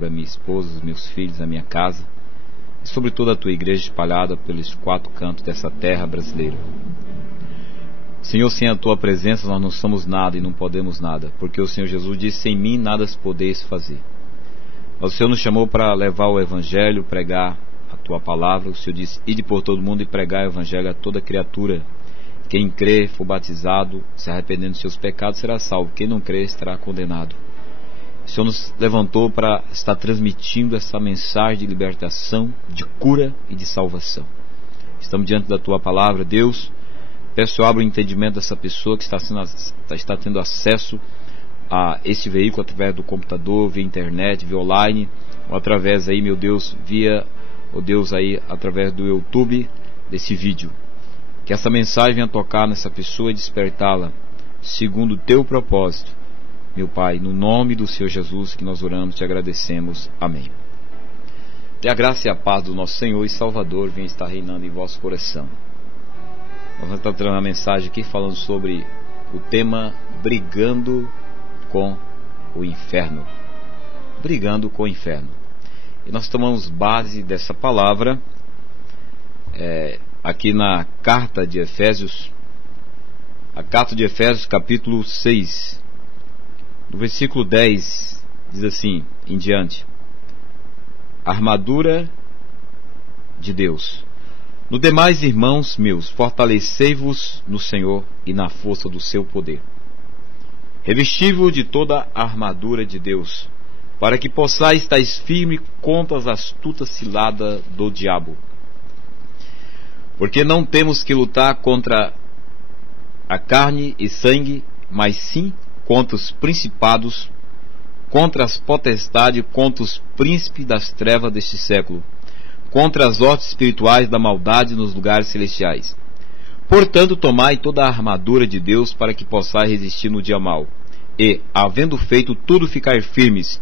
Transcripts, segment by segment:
a minha esposa, os meus filhos, a minha casa, e sobretudo a tua igreja espalhada pelos 4 cantos dessa terra brasileira. Senhor, sem a tua presença nós não somos nada e não podemos nada, porque o Senhor Jesus disse: sem mim nada podeis fazer. Mas o Senhor nos chamou para levar o Evangelho, pregar a tua palavra. O Senhor disse: ide por todo mundo e pregar o Evangelho a toda criatura. Quem crê, for batizado, se arrependendo dos seus pecados, será salvo. Quem não crê, estará condenado. O Senhor nos levantou para estar transmitindo essa mensagem de libertação, de cura e de salvação. Estamos diante da tua palavra, Deus. Peço, abra o entendimento dessa pessoa que está tendo acesso a esse veículo através do computador, via internet, via online, ou através aí, meu Deus, via, oh Deus, aí através do YouTube desse vídeo. Que essa mensagem venha tocar nessa pessoa e despertá-la segundo o teu propósito. Meu Pai, no nome do Senhor Jesus que nós oramos, te agradecemos. Amém. Que a graça e a paz do nosso Senhor e Salvador venha estar reinando em vosso coração. Nós vamos estar trazendo uma mensagem aqui falando sobre o tema brigando com o inferno. Brigando com o inferno. E nós tomamos base dessa palavra aqui na carta de Efésios, a carta de Efésios capítulo 6. No versículo 10, diz assim em diante: armadura de Deus. No demais, irmãos meus, fortalecei-vos no Senhor e na força do seu poder. Revesti-vos de toda a armadura de Deus, para que possais estar firme contra as astutas ciladas do diabo. Porque não temos que lutar contra a carne e sangue, mas sim contra os principados, contra as potestades, contra os príncipes das trevas deste século, contra as hostes espirituais da maldade nos lugares celestiais. Portanto, tomai toda a armadura de Deus para que possais resistir no dia mau, e, havendo feito tudo, ficar firmes.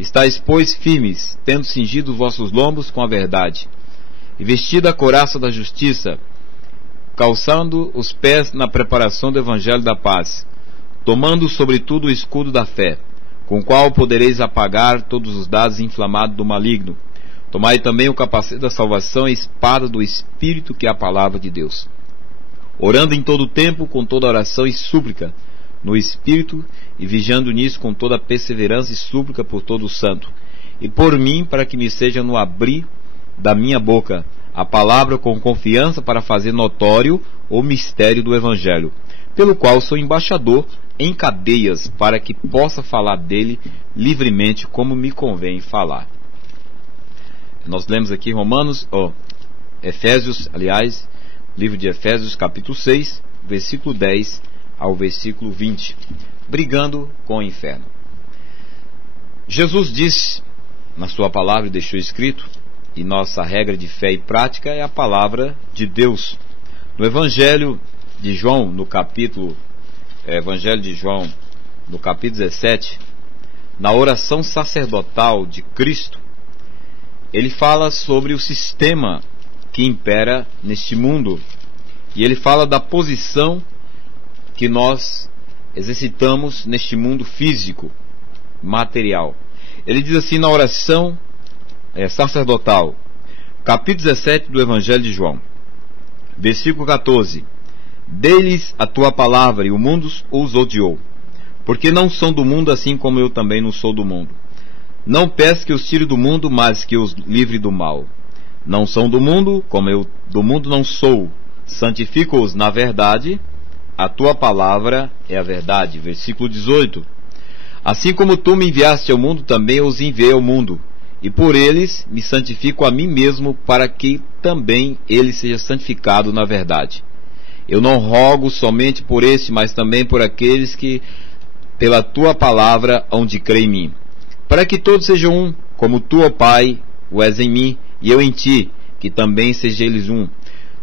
Estais, pois, firmes, tendo cingido os vossos lombos com a verdade, e vestida a couraça da justiça, calçando os pés na preparação do evangelho da paz, tomando sobretudo o escudo da fé, com o qual podereis apagar todos os dados inflamados do maligno. Tomai também o capacete da salvação e a espada do Espírito, que é a palavra de Deus. Orando em todo o tempo, com toda oração e súplica, no Espírito, e vigiando nisso com toda perseverança e súplica por todo o santo. E por mim, para que me seja no abrir da minha boca a palavra com confiança, para fazer notório o mistério do Evangelho, pelo qual sou embaixador em cadeias, para que possa falar dele livremente, como me convém falar. Nós lemos aqui Efésios, livro de Efésios, capítulo 6, versículo 10 ao versículo 20, brigando com o inferno. Jesus disse na sua palavra, e deixou escrito, e nossa regra de fé e prática é a palavra de Deus. No Evangelho de João, no capítulo 17, na oração sacerdotal de Cristo, ele fala sobre o sistema que impera neste mundo, e ele fala da posição que nós exercitamos neste mundo físico, material. Ele diz assim na oração sacerdotal, capítulo 17 do Evangelho de João, versículo 14: dei-lhes a tua palavra, e o mundo os odiou, porque não são do mundo, assim como eu também não sou do mundo. Não peço que os tire do mundo, mas que os livre do mal. Não são do mundo, como eu do mundo não sou. Santifico-os na verdade, a tua palavra é a verdade. Versículo 18: assim como tu me enviaste ao mundo, também os enviei ao mundo, e por eles me santifico a mim mesmo, para que também ele seja santificado na verdade. Eu não rogo somente por este, mas também por aqueles que, pela tua palavra, hão de crer em mim, para que todos sejam um, como tu, ó Pai, o és em mim, e eu em ti, que também sejam eles um.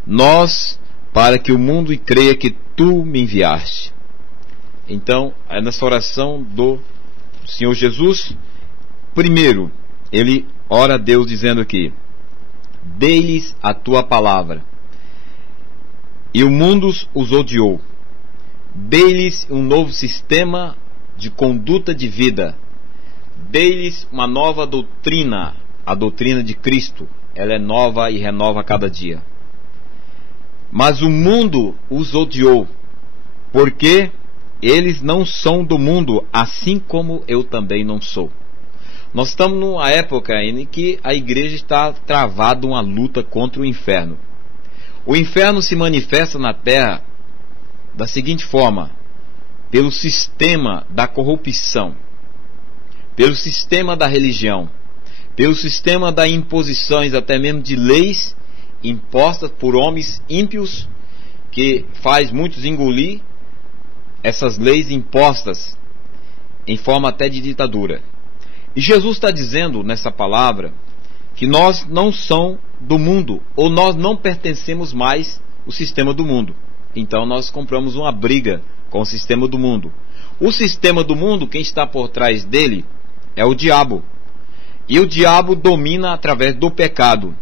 Nós, para que o mundo creia que tu me enviaste. Então, nessa oração do Senhor Jesus, primeiro, ele ora a Deus dizendo aqui: dei-lhes a tua palavra, e o mundo os odiou. Dei-lhes um novo sistema de conduta de vida. dei-lhes uma nova doutrina, a doutrina de Cristo. Ela é nova e renova a cada dia. Mas o mundo os odiou, porque eles não são do mundo, assim como eu também não sou. Nós estamos numa época em que a igreja está travada uma luta contra o inferno. O inferno se manifesta na terra da seguinte forma: pelo sistema da corrupção, pelo sistema da religião, pelo sistema das imposições, até mesmo de leis impostas por homens ímpios, que faz muitos engolir essas leis impostas em forma até de ditadura. E Jesus está dizendo nessa palavra que nós não somos do mundo, ou nós não pertencemos mais ao sistema do mundo. Então nós compramos uma briga com o sistema do mundo. O sistema do mundo, quem está por trás dele é o diabo. E o diabo domina através do pecado.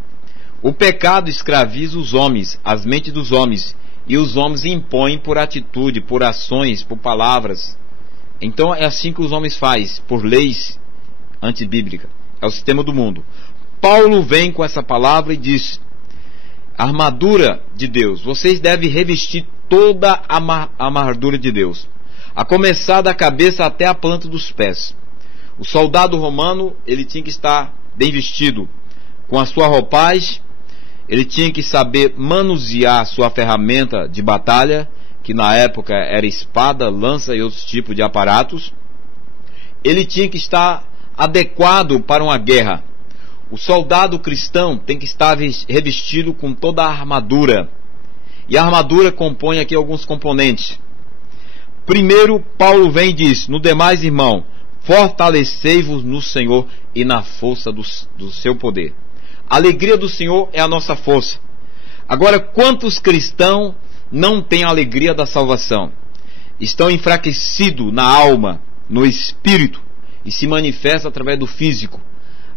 O pecado escraviza os homens, as mentes dos homens, e os homens impõem por atitude, por ações, por palavras. Então é assim que os homens fazem, por leis antibíblicas. É o sistema do mundo. Paulo vem com essa palavra e diz: armadura de Deus, vocês devem revestir toda a armadura de Deus, a começar da cabeça até a planta dos pés. O soldado romano, ele tinha que estar bem vestido, com a sua roupagem. Ele tinha que saber manusear a sua ferramenta de batalha, que na época era espada, lança e outros tipos de aparatos. Ele tinha que estar adequado para uma guerra. O soldado cristão tem que estar revestido com toda a armadura. E a armadura compõe aqui alguns componentes. Primeiro, Paulo vem e diz: no demais, irmão, fortalecei-vos no Senhor e na força do seu poder. A alegria do Senhor é a nossa força. Agora, quantos cristãos não têm a alegria da salvação? Estão enfraquecidos na alma, no espírito, e se manifesta através do físico.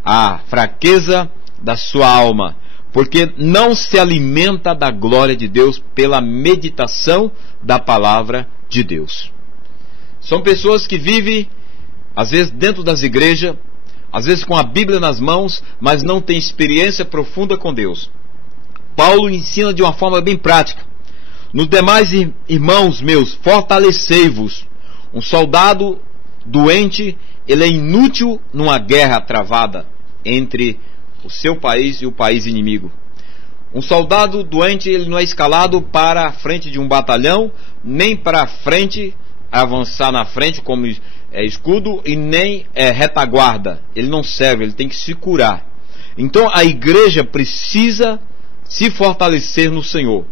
A fraqueza da sua alma, porque não se alimenta da glória de Deus pela meditação da palavra de Deus. São pessoas que vivem, às vezes dentro das igrejas, às vezes com a Bíblia nas mãos, mas não têm experiência profunda com Deus. Paulo ensina de uma forma bem prática: nos demais, irmãos meus, fortalecei-vos. Um soldado doente, ele é inútil numa guerra travada entre o seu país e o país inimigo. Um soldado doente, ele não é escalado para a frente de um batalhão, nem para a frente, avançar na frente como escudo, e nem retaguarda. Ele não serve, ele tem que se curar. Então a igreja precisa se fortalecer no Senhor.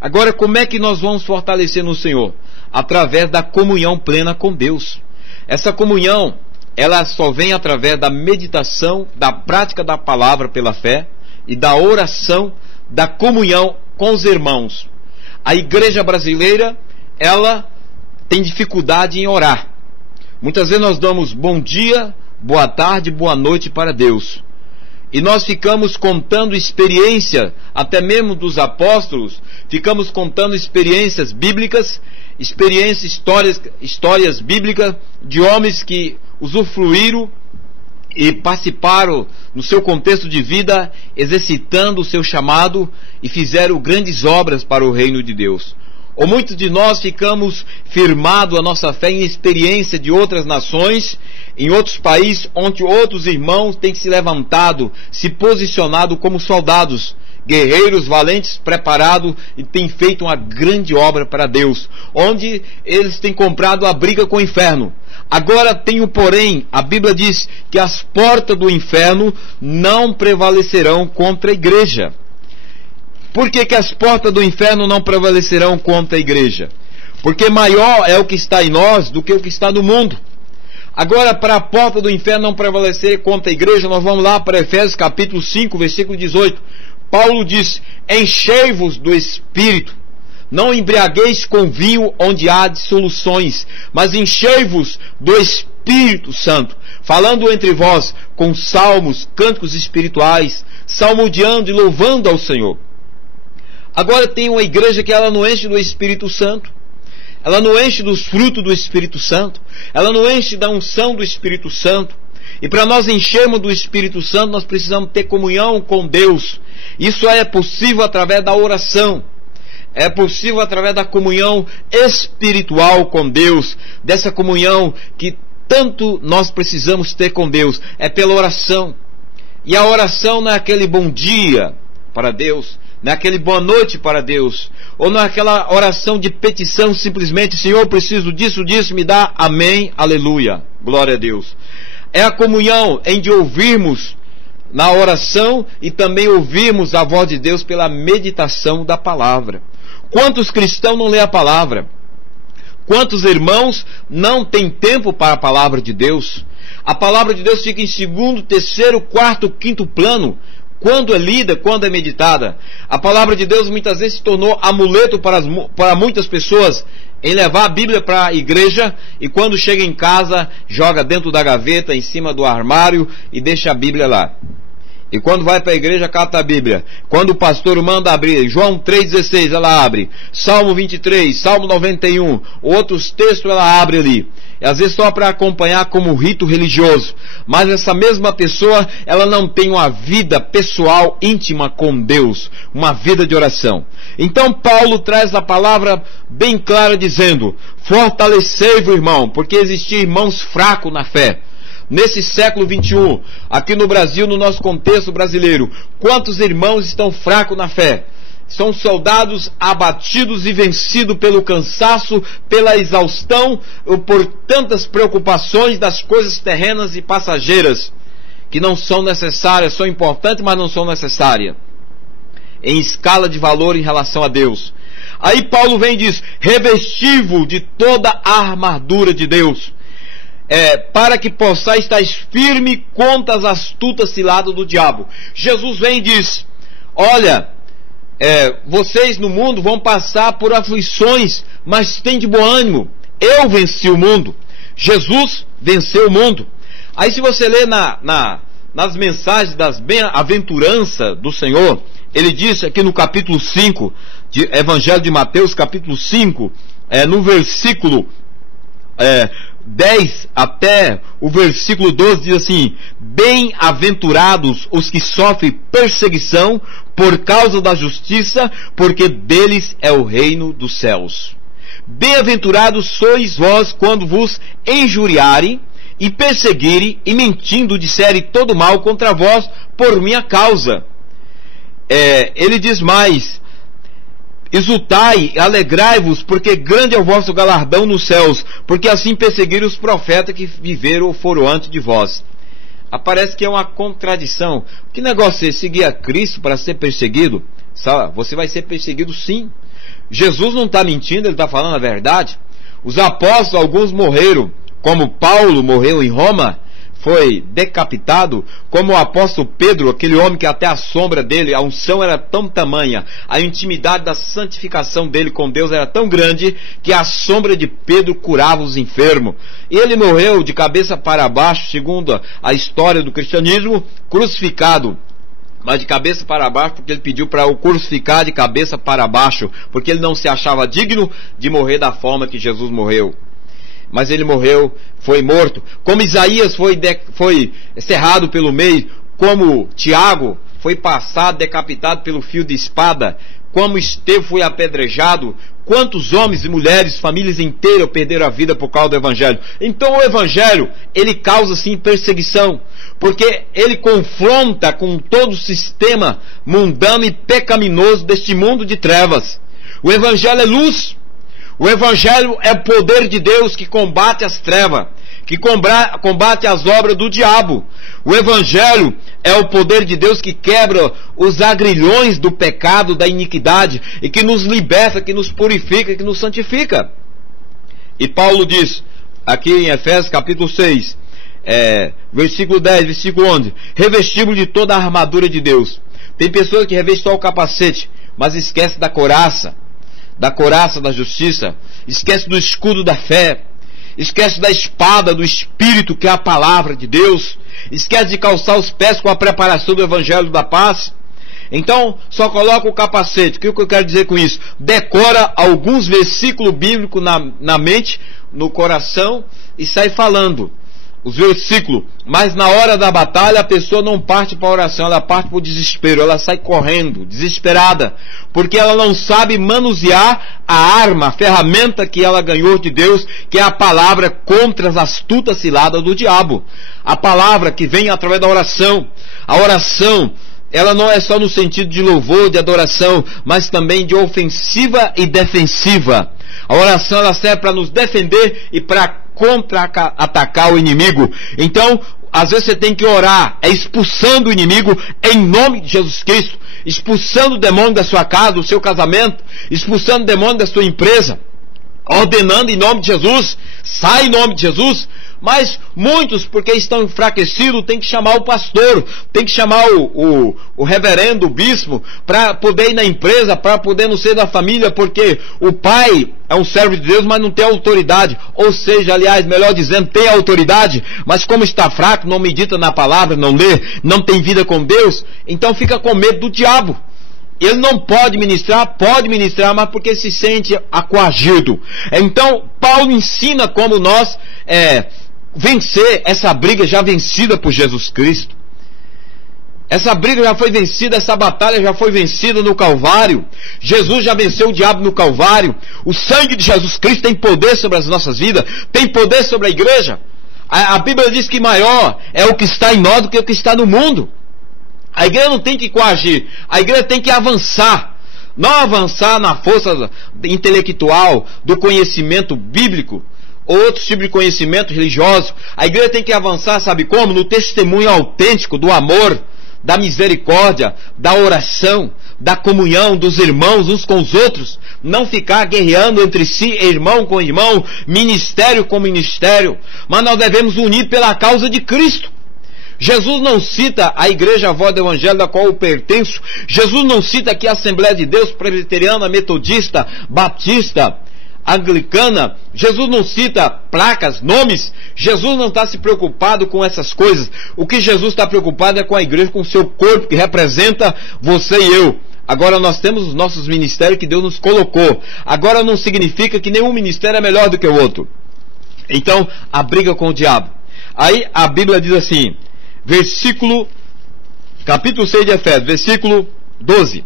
Agora, como é que nós vamos fortalecer no Senhor? Através da comunhão plena com Deus. Essa comunhão, ela só vem através da meditação, da prática da palavra pela fé e da oração, da comunhão com os irmãos. A igreja brasileira, ela tem dificuldade em orar. Muitas vezes nós damos bom dia, boa tarde, boa noite para Deus. E nós ficamos contando experiência, até mesmo dos apóstolos, ficamos contando experiências bíblicas, histórias bíblicas de homens que usufruíram e participaram no seu contexto de vida, exercitando o seu chamado e fizeram grandes obras para o reino de Deus. Ou muitos de nós ficamos firmados a nossa fé em experiência de outras nações, em outros países, onde outros irmãos têm se levantado, se posicionado como soldados, guerreiros valentes, preparados, e têm feito uma grande obra para Deus, onde eles têm comprado a briga com o inferno. Agora tem o porém: a Bíblia diz que as portas do inferno não prevalecerão contra a igreja. Por que as portas do inferno não prevalecerão contra a igreja? Porque maior é o que está em nós do que o que está no mundo. Agora, para a porta do inferno não prevalecer contra a igreja, nós vamos lá para Efésios capítulo 5, versículo 18. Paulo diz: enchei-vos do Espírito, não embriagueis com vinho onde há dissoluções, mas enchei-vos do Espírito Santo, falando entre vós com salmos, cânticos espirituais, salmodiando e louvando ao Senhor. Agora tem uma igreja que ela não enche do Espírito Santo, ela não enche dos frutos do Espírito Santo, ela não enche da unção do Espírito Santo, E para nós enchermos do Espírito Santo, nós precisamos ter comunhão com Deus. Isso é possível através da oração. É possível através da comunhão espiritual com Deus, dessa comunhão que tanto nós precisamos ter com Deus. É pela oração. E a oração não é aquele bom dia para Deus, não é aquele boa noite para Deus, ou não é aquela oração de petição simplesmente: Senhor, preciso disso, me dá, amém, aleluia, glória a Deus. É a comunhão em de ouvirmos na oração e também ouvirmos a voz de Deus pela meditação da palavra. Quantos cristãos não lê a palavra? Quantos irmãos não têm tempo para a palavra de Deus? A palavra de Deus fica em segundo, terceiro, quarto, quinto plano, quando é lida, quando é meditada. A palavra de Deus muitas vezes se tornou amuleto para muitas pessoas, em levar a Bíblia para a igreja, e quando chega em casa, joga dentro da gaveta, em cima do armário, e deixa a Bíblia lá. E quando vai para a igreja, cata a Bíblia. Quando o pastor manda abrir, João 3,16, ela abre. Salmo 23, Salmo 91, outros textos ela abre ali. E às vezes só para acompanhar como rito religioso. Mas essa mesma pessoa, ela não tem uma vida pessoal íntima com Deus, uma vida de oração. Então Paulo traz a palavra bem clara dizendo: fortalecei-vos, irmão, porque existiam irmãos fracos na fé. Nesse século 21, aqui no Brasil, no nosso contexto brasileiro, quantos irmãos estão fracos na fé? São soldados abatidos e vencidos pelo cansaço, pela exaustão, por tantas preocupações das coisas terrenas e passageiras, que não são necessárias, são importantes, mas não são necessárias, em escala de valor em relação a Deus. Aí Paulo vem e diz: revesti-vos de toda a armadura de Deus, para que possais estar firme contra as astutas ciladas do diabo. Jesus vem e diz: olha, vocês no mundo vão passar por aflições, mas tem de bom ânimo, eu venci o mundo. Jesus venceu o mundo. Aí se você ler nas mensagens das bem-aventuranças do Senhor, ele diz aqui no capítulo 5, de Evangelho de Mateus, capítulo 5, no versículo 10 até o versículo 12, diz assim: bem-aventurados os que sofrem perseguição por causa da justiça, porque deles é o reino dos céus. Bem-aventurados sois vós quando vos injuriarem e perseguirem e mentindo disserem todo mal contra vós por minha causa. Ele diz mais: exultai, alegrai-vos, porque grande é o vosso galardão nos céus, porque assim perseguiram os profetas que viveram ou foram antes de vós. Parece que é uma contradição. Que negócio é seguir a Cristo para ser perseguido? Sabe, você vai ser perseguido sim. Jesus não está mentindo, ele está falando a verdade. Os apóstolos, alguns morreram, como Paulo morreu em Roma, foi decapitado, como o apóstolo Pedro, aquele homem que até a sombra dele, a unção era tão tamanha, a intimidade da santificação dele com Deus era tão grande, que a sombra de Pedro curava os enfermos. Ele morreu de cabeça para baixo, segundo a história do cristianismo, crucificado, mas de cabeça para baixo, porque ele pediu para o crucificar de cabeça para baixo, porque ele não se achava digno de morrer da forma que Jesus morreu. Mas ele morreu, foi morto. Como Isaías foi cerrado pelo meio, como Tiago foi passado, decapitado pelo fio de espada, como Estevão foi apedrejado, quantos homens e mulheres, famílias inteiras perderam a vida por causa do Evangelho. Então o Evangelho, ele causa sim perseguição, porque ele confronta com todo o sistema mundano e pecaminoso deste mundo de trevas. O Evangelho é luz. O Evangelho é o poder de Deus que combate as trevas, que combate as obras do diabo. O Evangelho é o poder de Deus que quebra os agrilhões do pecado, da iniquidade, e que nos liberta, que nos purifica, que nos santifica. E Paulo diz, aqui em Efésios capítulo 6, versículo 10, versículo 11, revestimos de toda a armadura de Deus. Tem pessoas que revestem só o capacete, mas esquece da couraça da justiça, esquece do escudo da fé, esquece da espada do Espírito, que é a palavra de Deus, esquece de calçar os pés com a preparação do Evangelho da paz. Então só coloca o capacete. O que eu quero dizer com isso? Decora alguns versículos bíblicos na mente, no coração, e sai falando. os versículos, mas na hora da batalha a pessoa não parte para a oração, ela parte para o desespero, ela sai correndo, desesperada, porque ela não sabe manusear a arma, a ferramenta que ela ganhou de Deus, que é a palavra contra as astutas ciladas do diabo. A palavra que vem através da oração. A oração, ela não é só no sentido de louvor, de adoração, mas também de ofensiva e defensiva. A oração, ela serve para nos defender e para contra-atacar o inimigo. Então, às vezes você tem que orar, expulsando o inimigo em nome de Jesus Cristo, expulsando o demônio da sua casa, do seu casamento, expulsando o demônio da sua empresa, ordenando em nome de Jesus, sai em nome de Jesus. Mas muitos, porque estão enfraquecidos, tem que chamar o pastor, tem que chamar o reverendo, o bispo, para poder ir na empresa, para poder não ser da família, porque o pai é um servo de Deus, mas não tem autoridade. Ou seja, aliás, melhor dizendo, tem autoridade, mas como está fraco, não medita na palavra, não lê, não tem vida com Deus, então fica com medo do diabo. Ele não pode ministrar, mas porque se sente coagido. Então, Paulo ensina como nós vencer essa briga já vencida por Jesus Cristo. Essa briga já foi vencida, essa batalha já foi vencida no Calvário. Jesus já venceu o diabo no Calvário. O sangue de Jesus Cristo tem poder sobre as nossas vidas, tem poder sobre a igreja. A Bíblia diz que maior é o que está em nós do que o que está no mundo. A igreja não tem que coagir, a igreja tem que avançar. Não avançar na força intelectual, do conhecimento bíblico, ou outro tipo de conhecimento religioso. A igreja tem que avançar, sabe como? No testemunho autêntico do amor, da misericórdia, da oração, da comunhão dos irmãos uns com os outros. Não ficar guerreando entre si, irmão com irmão, ministério com ministério. Mas nós devemos unir pela causa de Cristo. Jesus não cita a igreja a voz do evangelho da qual eu pertenço. Jesus não cita aqui a Assembleia de Deus presbiteriana, metodista, batista, anglicana. Jesus não cita placas, nomes. Jesus não está se preocupado com essas coisas. O que Jesus está preocupado é com a igreja, com o seu corpo que representa você e eu. Agora nós temos os nossos ministérios que Deus nos colocou. Agora não significa que nenhum ministério é melhor do que o outro. Então, a briga com o diabo. Aí a Bíblia diz assim, capítulo 6 de Efésios, versículo 12.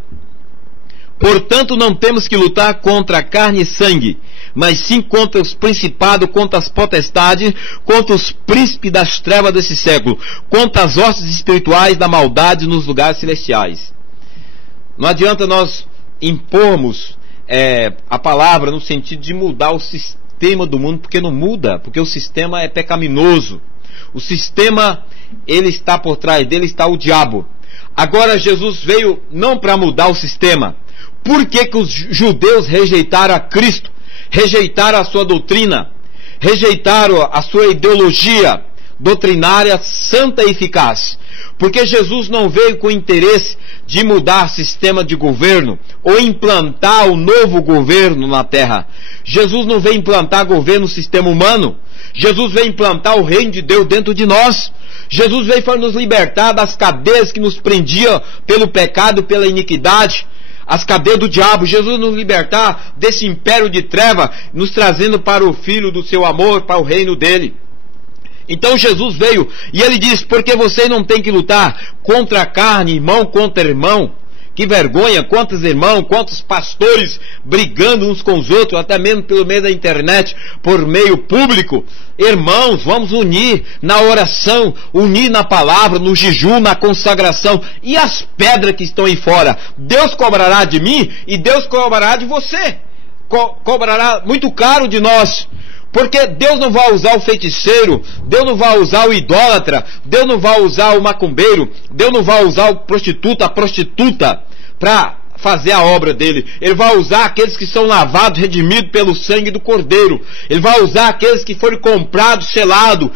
Portanto, não temos que lutar contra carne e sangue, mas sim contra os principados, contra as potestades, contra os príncipes das trevas desse século, contra as hostes espirituais da maldade nos lugares celestiais. Não adianta nós impormos a palavra no sentido de mudar o sistema do mundo, porque não muda, porque o sistema é pecaminoso. O sistema, ele está por trás dele, está o diabo. Agora Jesus veio não para mudar o sistema. Por que que os judeus rejeitaram a Cristo? Rejeitaram a sua doutrina? Rejeitaram a sua ideologia doutrinária santa e eficaz? Porque Jesus não veio com interesse de mudar sistema de governo ou implantar um novo governo na terra. Jesus não veio implantar governo no sistema humano. Jesus veio implantar o reino de Deus dentro de nós. Jesus veio para nos libertar das cadeias que nos prendiam pelo pecado, pela iniquidade, as cadeias do diabo. Jesus nos libertar desse império de treva, nos trazendo para o Filho do seu amor, para o reino dele. Então Jesus veio e ele diz, porque você não tem que lutar contra a carne, irmão contra irmão. Que vergonha, quantos irmãos, quantos pastores brigando uns com os outros, até mesmo pelo meio da internet, por meio público. Irmãos, vamos unir na oração, unir na palavra, no jejum, na consagração. E as pedras que estão aí fora? Deus cobrará de mim e Deus cobrará de você. Cobrará muito caro de nós. Porque Deus não vai usar o feiticeiro, Deus não vai usar o idólatra, Deus não vai usar o macumbeiro, Deus não vai usar o prostituto, a prostituta, para fazer a obra dele. Ele vai usar aqueles que são lavados, redimidos pelo sangue do Cordeiro. Ele vai usar aqueles que foram comprados, selados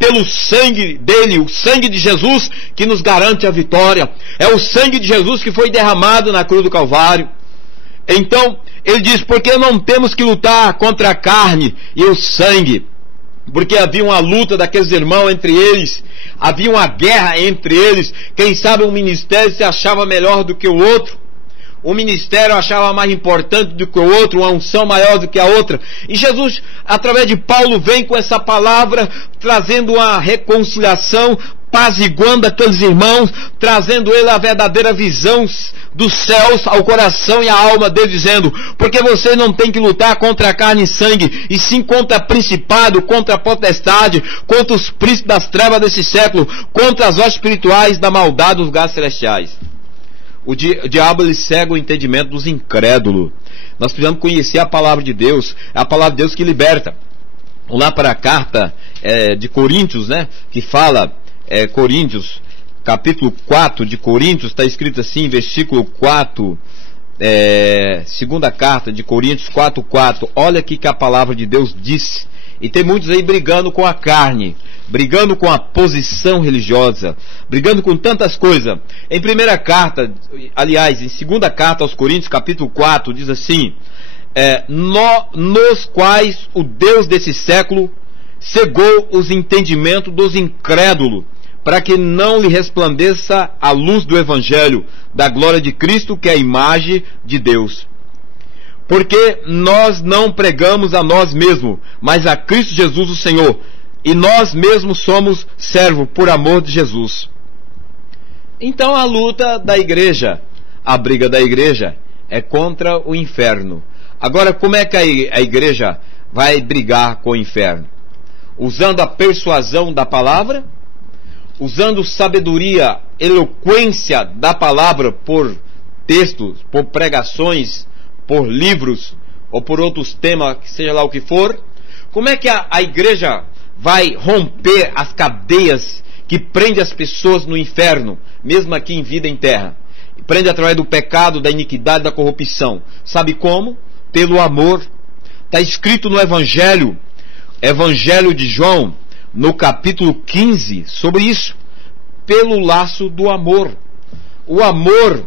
pelo sangue dele, o sangue de Jesus que nos garante a vitória. É o sangue de Jesus que foi derramado na cruz do Calvário. Então, ele diz, porque não temos que lutar contra a carne e o sangue, porque havia uma luta daqueles irmãos entre eles, havia uma guerra entre eles, quem sabe um ministério se achava melhor do que o outro, um ministério achava mais importante do que o outro, uma unção maior do que a outra. E Jesus, através de Paulo, vem com essa palavra, trazendo uma reconciliação, apaziguando aqueles irmãos, trazendo ele a verdadeira visão dos céus ao coração e à alma dele, dizendo: porque você não tem que lutar contra a carne e sangue, e sim contra principado, contra a potestade, contra os príncipes das trevas desse século, contra as hostes espirituais da maldade dos lugares celestiais. O diabo, ele cega o entendimento dos incrédulos. Nós precisamos conhecer a palavra de Deus, é a palavra de Deus que liberta. Vamos lá para a carta de Coríntios, né, que fala, Coríntios, capítulo 4 de Coríntios, está escrito assim, versículo 4, segunda carta de Coríntios 4:4. Olha aqui que a palavra de Deus diz. E tem muitos aí brigando com a carne, brigando com a posição religiosa, brigando com tantas coisas. Em primeira carta, aliás, em segunda carta aos Coríntios, capítulo 4, diz assim: nos quais o Deus desse século cegou os entendimentos dos incrédulos, para que não lhe resplandeça a luz do Evangelho, da glória de Cristo, que é a imagem de Deus. Porque nós não pregamos a nós mesmos, mas a Cristo Jesus o Senhor, e nós mesmos somos servos por amor de Jesus. Então a luta da igreja, a briga da igreja, é contra o inferno. Agora, como é que a igreja vai brigar com o inferno? Usando a persuasão da palavra, usando sabedoria, eloquência da palavra por textos, por pregações, por livros ou por outros temas, seja lá o que for. Como é que a igreja vai romper as cadeias que prendem as pessoas no inferno, mesmo aqui em vida em terra? Prende através do pecado, da iniquidade, da corrupção. Sabe como? Pelo amor. Está escrito no Evangelho de João, no capítulo 15, sobre isso. Pelo laço do amor. O amor.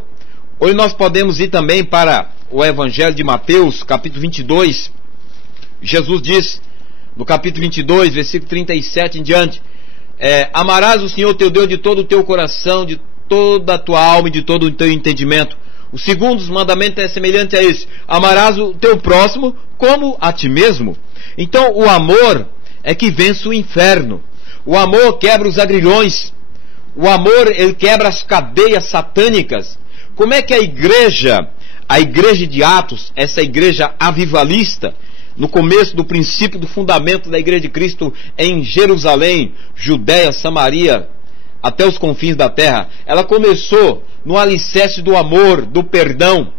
Hoje nós podemos ir também para o Evangelho de Mateus, capítulo 22. Jesus diz, no capítulo 22, versículo 37 em diante: amarás o Senhor teu Deus de todo o teu coração, de toda a tua alma e de todo o teu entendimento. O segundo mandamento é semelhante a esse: amarás o teu próximo como a ti mesmo. Então o amor é que vence o inferno. O amor quebra os agrilhões. O amor, ele quebra as cadeias satânicas. Como é que a igreja de Atos, essa igreja avivalista, no começo do princípio do fundamento da igreja de Cristo em Jerusalém, Judéia, Samaria, até os confins da terra, ela começou no alicerce do amor, do perdão.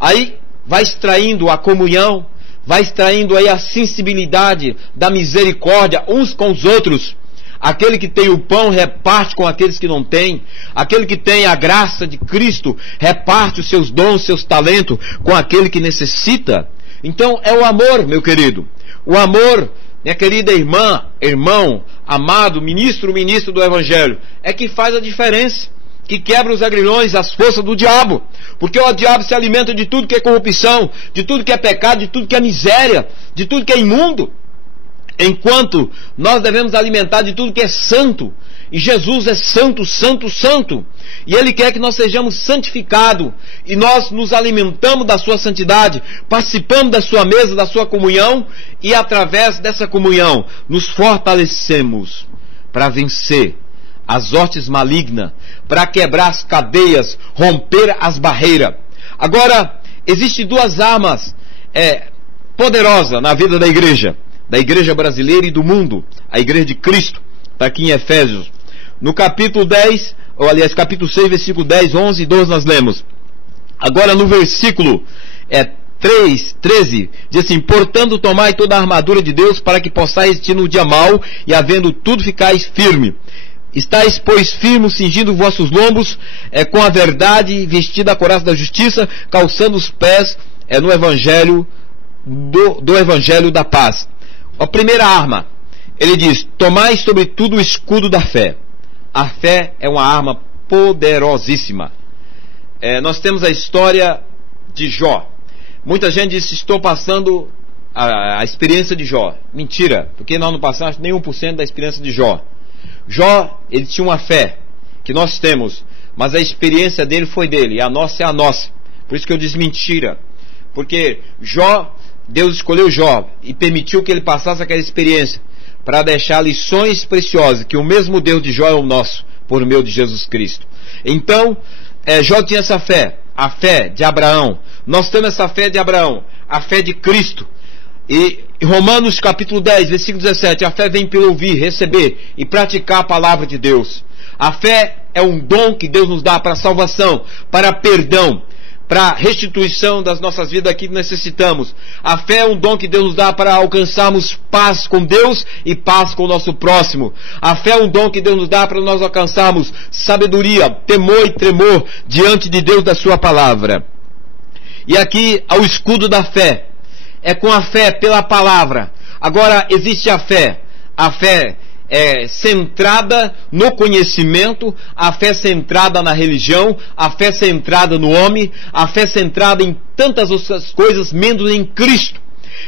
Aí vai extraindo a comunhão, vai extraindo aí a sensibilidade da misericórdia uns com os outros. Aquele que tem o pão reparte com aqueles que não têm. Aquele que tem a graça de Cristo reparte os seus dons, seus talentos com aquele que necessita. Então é o amor, meu querido. O amor, minha querida irmã, irmão, amado, ministro do Evangelho, é que faz a diferença, que quebra os agrilhões, as forças do diabo. Porque o diabo se alimenta de tudo que é corrupção, de tudo que é pecado, de tudo que é miséria, de tudo que é imundo. Enquanto nós devemos alimentar de tudo que é santo. E Jesus é santo, santo, santo. E Ele quer que nós sejamos santificados. E nós nos alimentamos da sua santidade, participamos da sua mesa, da sua comunhão. E através dessa comunhão nos fortalecemos para vencer as hostes malignas, para quebrar as cadeias, romper as barreiras. Agora, existem duas armas poderosas na vida da igreja brasileira e do mundo. A igreja de Cristo está aqui em Efésios, no capítulo 10, ou aliás, capítulo 6, versículo 10, 11 e 12 nós lemos. Agora no versículo 13, diz assim: portanto tomai toda a armadura de Deus, para que possais resistir no dia mau, e havendo tudo ficais firme. Estais, pois, firmes, cingindo vossos lombos com a verdade, vestida a couraça da justiça, calçando os pés no evangelho do evangelho da paz. A primeira arma, ele diz: tomai sobretudo o escudo da fé. A fé é uma arma poderosíssima. Nós temos a história de Jó. Muita gente diz: estou passando a experiência de Jó. Mentira, porque nós não passamos nem 1% da experiência de Jó. Jó, ele tinha uma fé que nós temos, mas a experiência dele foi dele, e a nossa é a nossa. Por isso que eu disse mentira. Porque Jó, Deus escolheu Jó e permitiu que ele passasse aquela experiência para deixar lições preciosas, que o mesmo Deus de Jó é o nosso, por meio de Jesus Cristo. Então, Jó tinha essa fé, a fé de Abraão. Nós temos essa fé de Abraão, a fé de Cristo. E Romanos capítulo 10, versículo 17, a fé vem pelo ouvir, receber e praticar a palavra de Deus. A fé é um dom que Deus nos dá para salvação, para perdão, para restituição das nossas vidas que necessitamos. A fé é um dom que Deus nos dá para alcançarmos paz com Deus e paz com o nosso próximo. A fé é um dom que Deus nos dá para nós alcançarmos sabedoria, temor e tremor diante de Deus da sua palavra. E aqui o escudo da fé é com a fé pela palavra. Agora existe a fé centrada no conhecimento, a fé centrada na religião, a fé centrada no homem, a fé centrada em tantas outras coisas, menos em Cristo.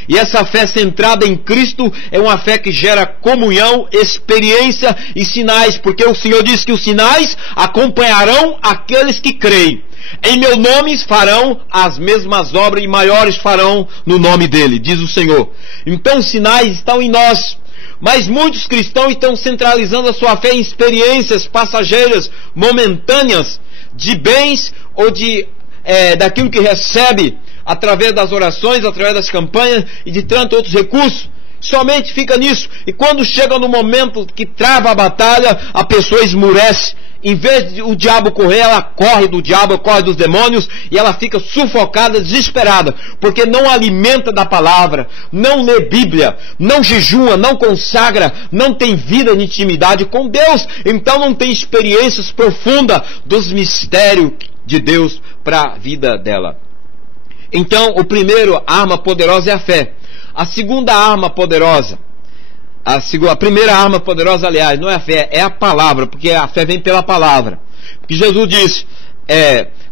E essa fé centrada em Cristo é uma fé que gera comunhão, experiência e sinais, porque o Senhor diz que os sinais acompanharão aqueles que creem. Em meu nome farão as mesmas obras e maiores farão no nome dele, diz o Senhor. Então os sinais estão em nós. Mas muitos cristãos estão centralizando a sua fé em experiências passageiras, momentâneas, de bens ou daquilo que recebe através das orações, através das campanhas e de tantos outros recursos. Somente fica nisso. E quando chega no momento que trava a batalha, a pessoa esmurece. Em vez de o diabo correr, ela corre do diabo, corre dos demônios, e ela fica sufocada, desesperada, porque não alimenta da palavra, não lê Bíblia, não jejua, não consagra, não tem vida de intimidade com Deus, então não tem experiências profundas dos mistérios de Deus para a vida dela. Então, o primeiro arma poderosa é a fé. A segunda arma poderosa, a primeira arma poderosa, aliás, não é a fé, é a palavra, porque a fé vem pela palavra. Porque Jesus diz,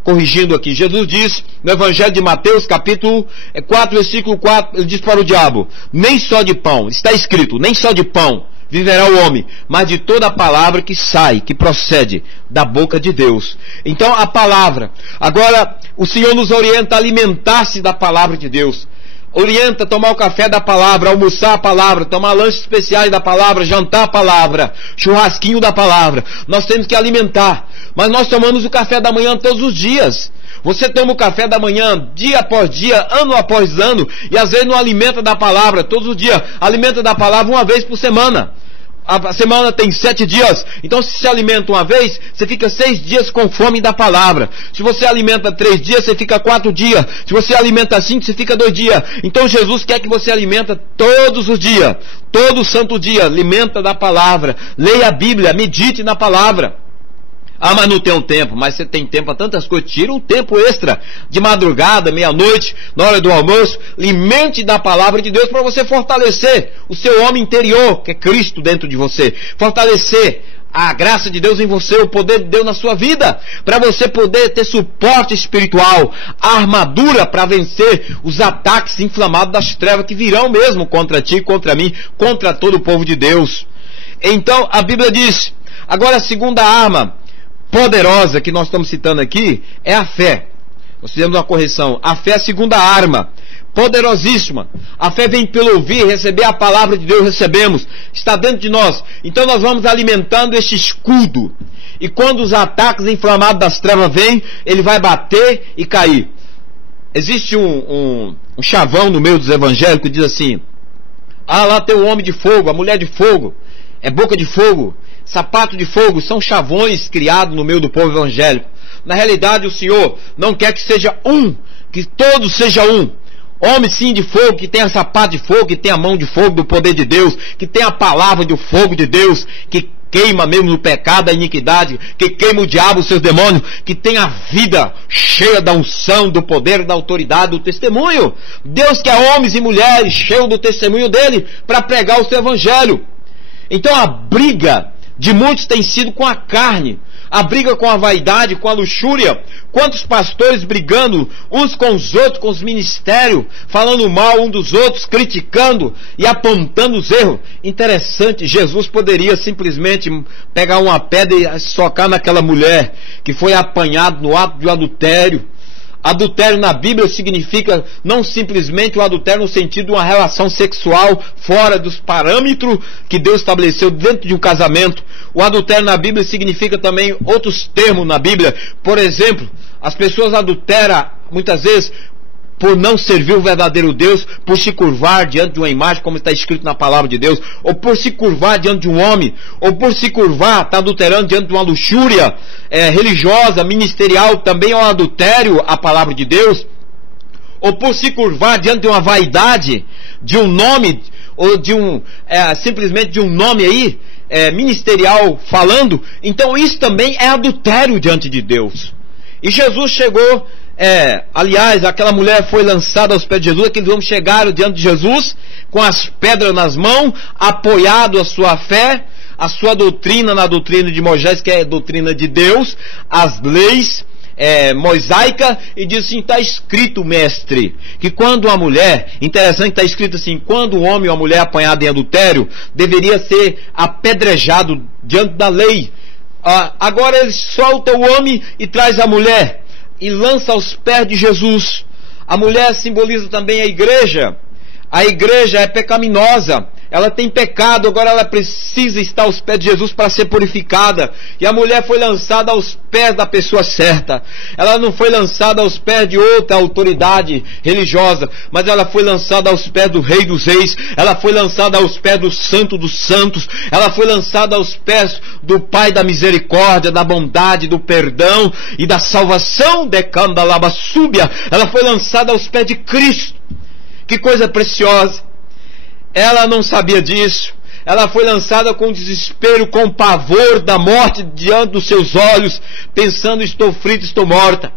corrigindo aqui, Jesus diz no Evangelho de Mateus, capítulo 4, versículo 4, ele diz para o diabo: nem só de pão, está escrito, nem só de pão viverá o homem, mas de toda a palavra que sai, que procede da boca de Deus. Então a palavra, agora o Senhor nos orienta a alimentar-se da palavra de Deus. Orienta a tomar o café da palavra, almoçar a palavra, tomar lanches especiais da palavra, jantar a palavra, churrasquinho da palavra. Nós temos que alimentar. Mas nós tomamos o café da manhã todos os dias. Você toma o café da manhã dia após dia, ano após ano, e às vezes não alimenta da palavra todos os dias. Alimenta da palavra uma vez por semana. A semana tem 7 dias. Então se alimenta uma vez, você fica 6 dias com fome da palavra. Se você alimenta 3 dias, você fica 4 dias. Se você alimenta 5, você fica 2 dias. Então Jesus quer que você alimenta todos os dias, todo santo dia. Alimenta da palavra, leia a Bíblia, medite na palavra. Ah, mas não tem tempo. Mas você tem tempo para tantas coisas. Tira um tempo extra de madrugada, meia-noite, na hora do almoço. Alimente da palavra de Deus para você fortalecer o seu homem interior, que é Cristo dentro de você. Fortalecer a graça de Deus em você, o poder de Deus na sua vida, para você poder ter suporte espiritual, a armadura para vencer os ataques inflamados das trevas que virão mesmo contra ti, contra mim, contra todo o povo de Deus. Então a Bíblia diz, agora a segunda arma poderosa que nós estamos citando aqui é a fé. Nós fizemos uma correção. A fé é a segunda arma, poderosíssima. A fé vem pelo ouvir, receber a palavra de Deus, recebemos, está dentro de nós. Então nós vamos alimentando este escudo, e quando os ataques inflamados das trevas vêm, ele vai bater e cair. Existe um chavão no meio dos evangélicos que diz assim: ah, lá tem o homem de fogo, a mulher de fogo, é boca de fogo, sapato de fogo. São chavões criados no meio do povo evangélico. Na realidade, o Senhor não quer que seja um, que todos sejam um. Homem sim de fogo, que tenha sapato de fogo, que tenha a mão de fogo do poder de Deus, que tenha a palavra do fogo de Deus, que queima mesmo no pecado, a iniquidade, que queima o diabo, os seus demônios, que tenha a vida cheia da unção, do poder, da autoridade, do testemunho. Deus quer homens e mulheres cheios do testemunho dele para pregar o seu evangelho. Então a briga de muitos tem sido com a carne, a briga com a vaidade, com a luxúria. Quantos pastores brigando uns com os outros, com os ministérios, falando mal um dos outros, criticando e apontando os erros. Interessante, Jesus poderia simplesmente pegar uma pedra e socar naquela mulher que foi apanhada no ato de adultério. Adultério na Bíblia significa não simplesmente o adultério no sentido de uma relação sexual fora dos parâmetros que Deus estabeleceu dentro de um casamento. O adultério na Bíblia significa também outros termos na Bíblia. Por exemplo, as pessoas adulteram muitas vezes por não servir o verdadeiro Deus, por se curvar diante de uma imagem, como está escrito na palavra de Deus, ou por se curvar diante de um homem, ou por se curvar, está adulterando diante de uma luxúria religiosa, ministerial, também é um adultério a palavra de Deus, ou por se curvar diante de uma vaidade, de um nome, ou de simplesmente de um nome aí, ministerial falando. Então isso também é adultério diante de Deus. E Jesus chegou, aliás, aquela mulher foi lançada aos pés de Jesus, aqueles homens chegaram diante de Jesus, com as pedras nas mãos, apoiado a sua fé, a sua doutrina na doutrina de Moisés, que é a doutrina de Deus, as leis mosaica, e diz assim: está escrito, mestre, que quando uma mulher, interessante, está escrito assim, quando um homem ou uma mulher apanhada em adultério, deveria ser apedrejado diante da lei. Agora ele solta o homem e traz a mulher e lança aos pés de Jesus. A mulher simboliza também a igreja. A igreja é pecaminosa, ela tem pecado, agora ela precisa estar aos pés de Jesus para ser purificada. E a mulher foi lançada aos pés da pessoa certa. Ela não foi lançada aos pés de outra autoridade religiosa, mas ela foi lançada aos pés do Rei dos Reis. Ela foi lançada aos pés do Santo dos Santos. Ela foi lançada aos pés do Pai da misericórdia, da bondade, do perdão e da salvação. Decandalaba súbia. Ela foi lançada aos pés de Cristo. Que coisa preciosa. Ela não sabia disso. Ela foi lançada com desespero, com pavor da morte diante dos seus olhos, pensando: estou frita, estou morta.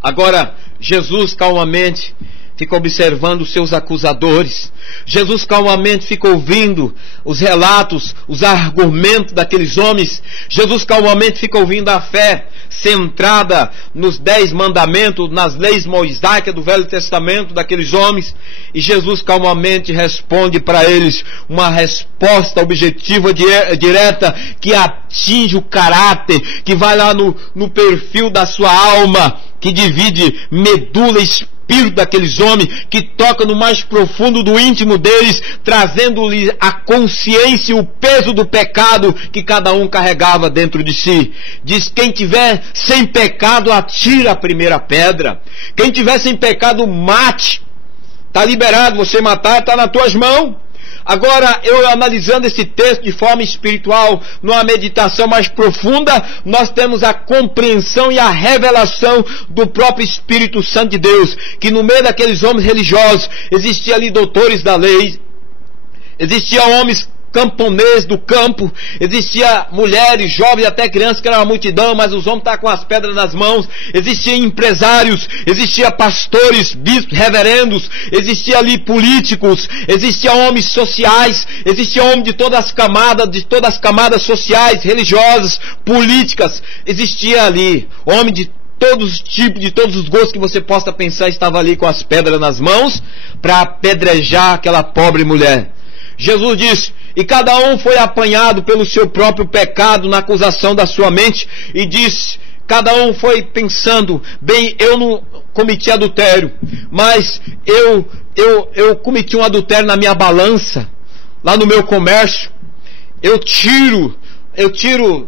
Agora Jesus calmamente fica observando os seus acusadores. Jesus calmamente fica ouvindo os relatos, os argumentos daqueles homens. Jesus calmamente fica ouvindo a fé centrada nos 10 mandamentos, nas leis mosaicas do Velho Testamento daqueles homens. E Jesus calmamente responde para eles uma resposta objetiva, direta, que atinge o caráter, que vai lá no perfil da sua alma, que divide medula e espírito daqueles homens, que toca no mais profundo do íntimo deles, trazendo-lhe a consciência e o peso do pecado que cada um carregava dentro de si. Diz: quem tiver sem pecado, atira a primeira pedra. Quem tiver sem pecado, mate. Está liberado, você matar, está nas tuas mãos. Agora, eu analisando esse texto de forma espiritual, numa meditação mais profunda, nós temos a compreensão e a revelação do próprio Espírito Santo de Deus, que no meio daqueles homens religiosos, existia ali doutores da lei, existiam homens camponeses do campo, existia mulheres, jovens, até crianças, que era uma multidão, mas os homens estavam com as pedras nas mãos. Existiam empresários, existia pastores, bispos, reverendos, existia ali políticos, existiam homens sociais, existia homens de todas as camadas sociais, religiosas, políticas. Existia ali homem de todos os tipos, de todos os gostos que você possa pensar, estava ali com as pedras nas mãos para apedrejar aquela pobre mulher. Jesus disse: e cada um foi apanhado pelo seu próprio pecado na acusação da sua mente, e disse, cada um foi pensando: bem, eu não cometi adultério, mas eu cometi um adultério na minha balança, lá no meu comércio. Eu tiro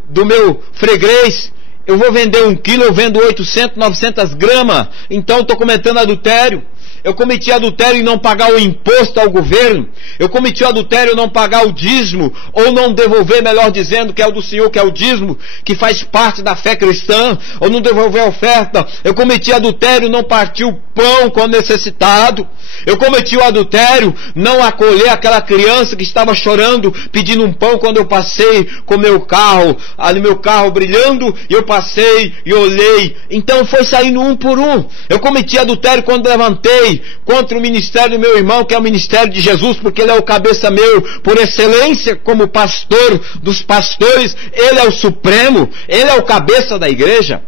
do meu freguês, eu vou vender 1 quilo, eu vendo 800, 900 gramas, então estou cometendo adultério. Eu cometi adultério em não pagar o imposto ao governo. Eu cometi adultério em não pagar o dízimo, ou não devolver, melhor dizendo, que é o do Senhor, que é o dízimo, que faz parte da fé cristã, ou não devolver a oferta. Eu cometi adultério em não partir o pão quando necessitado. Eu cometi o adultério não acolher aquela criança que estava chorando, pedindo um pão, quando eu passei com meu carro, ali meu carro brilhando, e eu passei e olhei. Então foi saindo um por um. Eu cometi adultério quando levantei contra o ministério do meu irmão, que é o ministério de Jesus, porque ele é o cabeça meu, por excelência, como pastor dos pastores. Ele é o supremo, ele é o cabeça da igreja.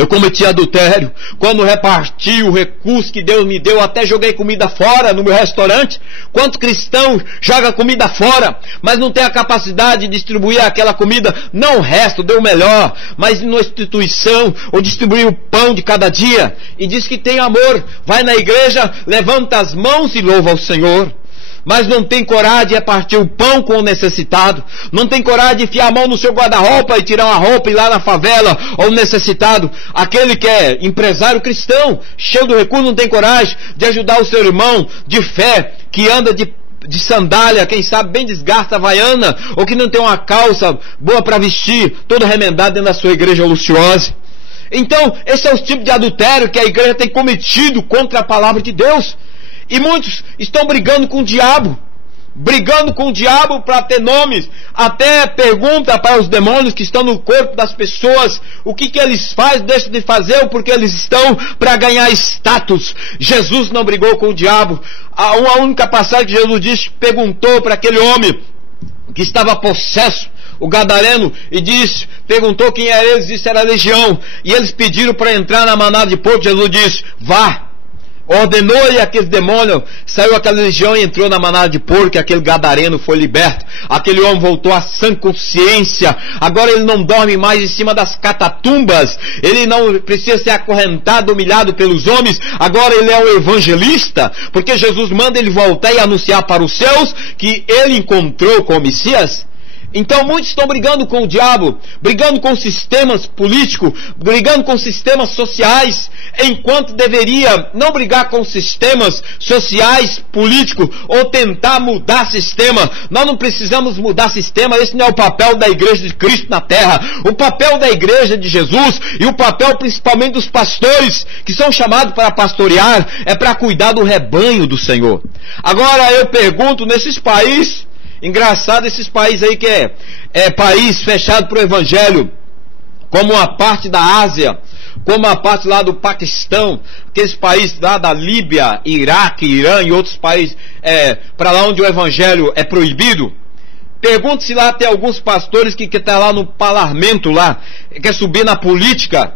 Eu cometi adultério. Quando reparti o recurso que Deus me deu, até joguei comida fora no meu restaurante. Quantos cristãos jogam comida fora, mas não tem a capacidade de distribuir aquela comida, não o resto, deu o melhor, mas numa instituição, ou distribuir o pão de cada dia, e diz que tem amor, vai na igreja, levanta as mãos e louva ao Senhor. Mas não tem coragem de repartir o pão com o necessitado, não tem coragem de enfiar a mão no seu guarda-roupa e tirar uma roupa e ir lá na favela, ou o necessitado. Aquele que é empresário cristão, cheio do recurso, não tem coragem de ajudar o seu irmão de fé, que anda de sandália, quem sabe bem desgasta a havaiana, ou que não tem uma calça boa para vestir, toda remendada dentro da sua igreja luxuosa. Então, esse é o tipo de adultério que a igreja tem cometido contra a palavra de Deus. E muitos estão brigando com o diabo para ter nomes. Até pergunta para os demônios que estão no corpo das pessoas o que eles fazem, deixam de fazer, porque eles estão para ganhar status. Jesus não brigou com o diabo. Uma única passagem que Jesus disse, perguntou para aquele homem que estava possesso, o gadareno, e perguntou quem era eles, disse era a legião, e eles pediram para entrar na manada de porco. Jesus disse, vá. Ordenou-lhe aquele demônio, saiu aquela legião e entrou na manada de porco, e aquele gadareno foi liberto. Aquele homem voltou à sã consciência. Agora ele não dorme mais em cima das catatumbas, ele não precisa ser acorrentado, humilhado pelos homens. Agora ele é um evangelista, porque Jesus manda ele voltar e anunciar para os seus que ele encontrou com o Messias. Então muitos estão brigando com o diabo, brigando com sistemas políticos, brigando com sistemas sociais, enquanto deveria não brigar com sistemas sociais, políticos, ou tentar mudar sistema. Nós não precisamos mudar sistema, esse não é o papel da igreja de Cristo na terra. O papel da igreja de Jesus, e o papel principalmente dos pastores, que são chamados para pastorear, é para cuidar do rebanho do Senhor. Agora eu pergunto, nesses países, engraçado, esses países aí que é país fechado para o evangelho, como uma parte da Ásia, como a parte lá do Paquistão, aqueles países lá da Líbia, Iraque, Irã e outros países, para lá onde o evangelho é proibido. Pergunte se lá tem alguns pastores que estão lá no parlamento lá, quer subir na política,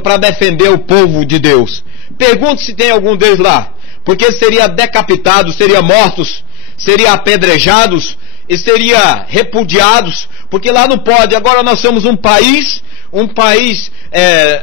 para defender o povo de Deus. Pergunte se tem algum deles lá, porque seria decapitados, seria mortos, seria apedrejados e seria repudiados, porque lá não pode. Agora nós somos um país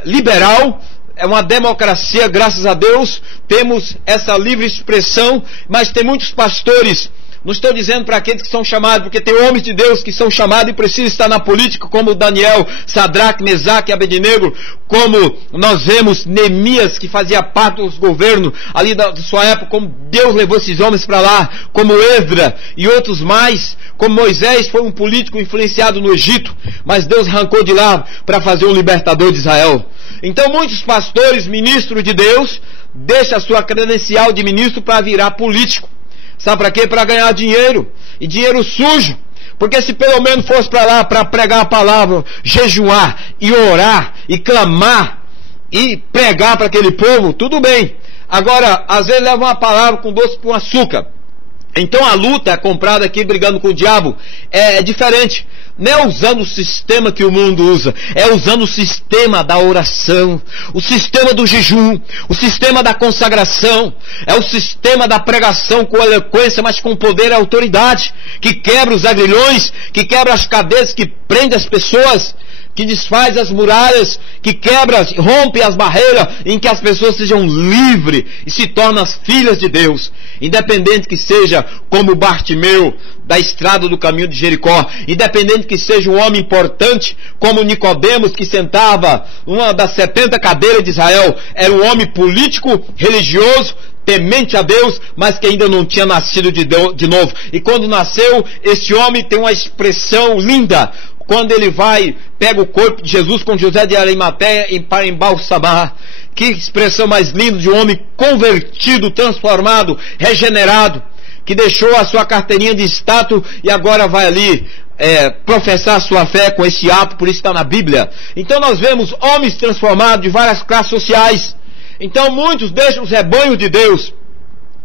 liberal, é uma democracia, graças a Deus, temos essa livre expressão, mas tem muitos pastores. Não estou dizendo para aqueles que são chamados, porque tem homens de Deus que são chamados e precisam estar na política, como Daniel, Sadraque, Mesaque e Abednego, como nós vemos Neemias, que fazia parte dos governos ali da sua época, como Deus levou esses homens para lá, como Esdra e outros mais, como Moisés foi um político influenciado no Egito, mas Deus arrancou de lá para fazer um libertador de Israel. Então muitos pastores, ministros de Deus, deixam a sua credencial de ministro para virar político. Sabe para quê? Para ganhar dinheiro, e dinheiro sujo. Porque se pelo menos fosse para lá para pregar a palavra, jejuar e orar e clamar e pregar para aquele povo, tudo bem. Agora, às vezes leva uma palavra com doce com açúcar. Então a luta comprada aqui brigando com o diabo é diferente. Não é usando o sistema que o mundo usa, é usando o sistema da oração, o sistema do jejum, o sistema da consagração, é o sistema da pregação com eloquência, mas com poder e autoridade, que quebra os agrilhões, que quebra as cadeias, que prende as pessoas, que desfaz as muralhas, que quebra, rompe as barreiras, em que as pessoas sejam livres e se tornam as filhas de Deus, independente que seja como Bartimeu, da estrada do caminho de Jericó, independente que seja um homem importante, como Nicodemos, que sentava uma das 70 cadeiras de Israel, era um homem político, religioso, temente a Deus, mas que ainda não tinha nascido de novo. E quando nasceu, esse homem tem uma expressão linda. Quando ele pega o corpo de Jesus com José de Arimateia para embalsamar. Que expressão mais linda de um homem convertido, transformado, regenerado, que deixou a sua carteirinha de status e agora vai ali professar a sua fé com esse ato, por isso está na Bíblia. Então nós vemos homens transformados de várias classes sociais. Então muitos deixam os rebanhos de Deus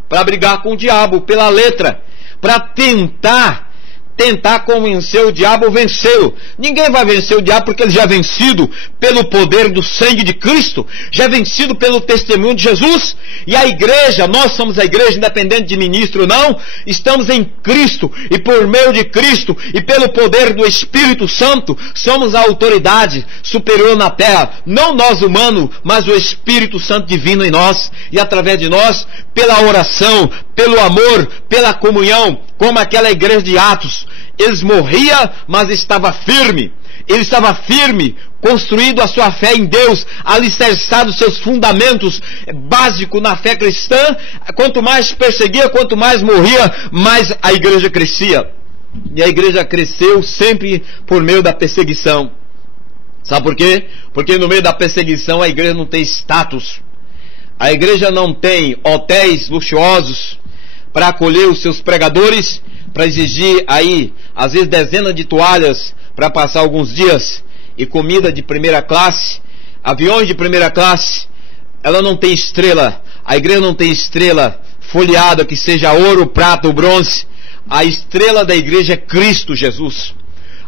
para brigar com o diabo pela letra, para tentar tentar convencer o diabo ou vencê-lo. Ninguém vai vencer o diabo porque ele já é vencido pelo poder do sangue de Cristo, já é vencido pelo testemunho de Jesus. E a igreja, nós somos a igreja, independente de ministro ou não, estamos em Cristo, e por meio de Cristo e pelo poder do Espírito Santo, somos a autoridade superior na terra, não nós humanos, mas o Espírito Santo divino em nós, e através de nós, pela oração, pelo amor, pela comunhão, como aquela igreja de Atos. Eles morriam, mas estava firme. Ele estava firme, construído a sua fé em Deus, alicerçado seus fundamentos básicos na fé cristã. Quanto mais perseguia, quanto mais morria, mais a igreja crescia. E a igreja cresceu sempre por meio da perseguição. Sabe por quê? Porque no meio da perseguição a igreja não tem status. A igreja não tem hotéis luxuosos para acolher os seus pregadores, para exigir aí, às vezes, dezenas de toalhas para passar alguns dias, e comida de primeira classe, aviões de primeira classe. Ela não tem estrela. A igreja não tem estrela folheada que seja ouro, prata ou bronze. A estrela da igreja é Cristo Jesus.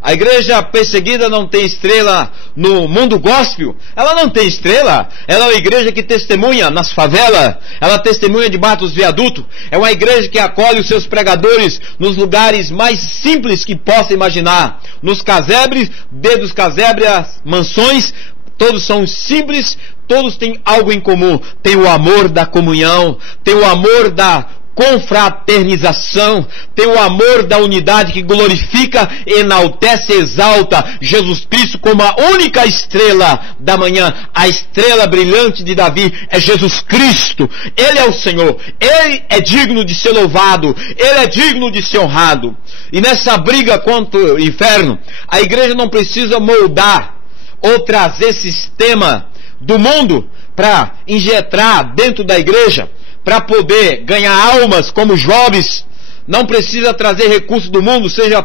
A igreja perseguida não tem estrela no mundo gospel. Ela não tem estrela. Ela é uma igreja que testemunha nas favelas. Ela testemunha debaixo dos viadutos. É uma igreja que acolhe os seus pregadores nos lugares mais simples que possa imaginar. Nos casebres, desde os casebres às mansões, todos são simples, todos têm algo em comum. Tem o amor da comunhão, tem o amor da confraternização, tem o amor da unidade que glorifica, enaltece e exalta Jesus Cristo como a única estrela da manhã. A estrela brilhante de Davi é Jesus Cristo. Ele é o Senhor, Ele é digno de ser louvado, Ele é digno de ser honrado. E nessa briga contra o inferno, a igreja não precisa moldar ou trazer sistema do mundo para injetar dentro da igreja, para poder ganhar almas como jovens. Não precisa trazer recursos do mundo, seja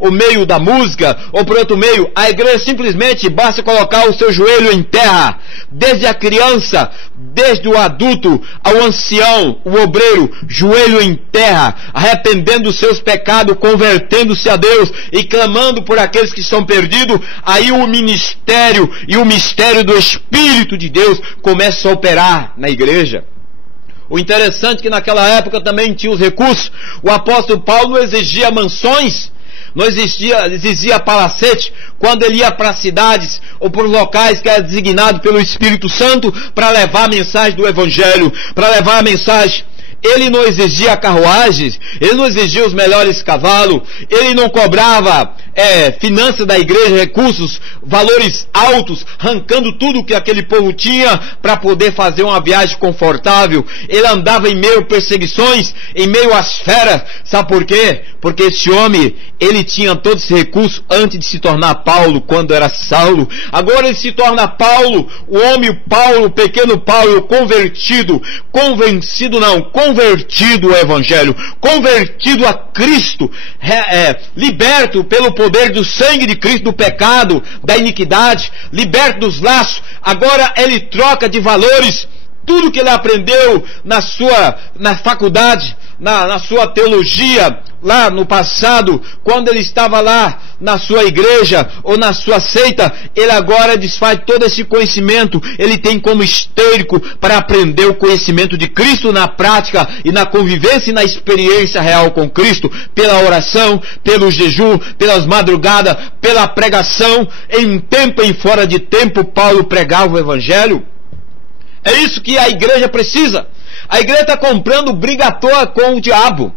o meio da música ou por outro meio. A igreja simplesmente basta colocar o seu joelho em terra, desde a criança, desde o adulto ao ancião, o obreiro, joelho em terra, arrependendo dos seus pecados, convertendo-se a Deus e clamando por aqueles que estão perdidos. Aí o ministério e o mistério do Espírito de Deus começa a operar na igreja. O interessante é que naquela época também tinha os recursos. O apóstolo Paulo não exigia mansões, não exigia palacete, quando ele ia para cidades ou para locais que era designado pelo Espírito Santo para levar a mensagem do Evangelho, para levar a mensagem. Ele não exigia carruagens, ele não exigia os melhores cavalos, ele não cobrava finanças da igreja, recursos, valores altos, arrancando tudo que aquele povo tinha para poder fazer uma viagem confortável. Ele andava em meio a perseguições, em meio às feras. Sabe por quê? Porque esse homem, ele tinha todo esse recurso antes de se tornar Paulo, quando era Saulo. Agora ele se torna Paulo, o homem Paulo, o pequeno Paulo, convertido, convencido não, convertido ao Evangelho, convertido a Cristo, liberto pelo poder do sangue de Cristo, do pecado, da iniquidade, liberto dos laços. Agora ele troca de valores tudo que ele aprendeu na faculdade, na sua teologia, lá no passado, quando ele estava lá na sua igreja ou na sua seita. Ele agora desfaz todo esse conhecimento. Ele tem como estoico para aprender o conhecimento de Cristo na prática e na convivência e na experiência real com Cristo, pela oração, pelo jejum, pelas madrugadas, pela pregação. Em tempo e fora de tempo, Paulo pregava o Evangelho. É isso que a igreja precisa. A igreja está comprando briga à toa com o diabo.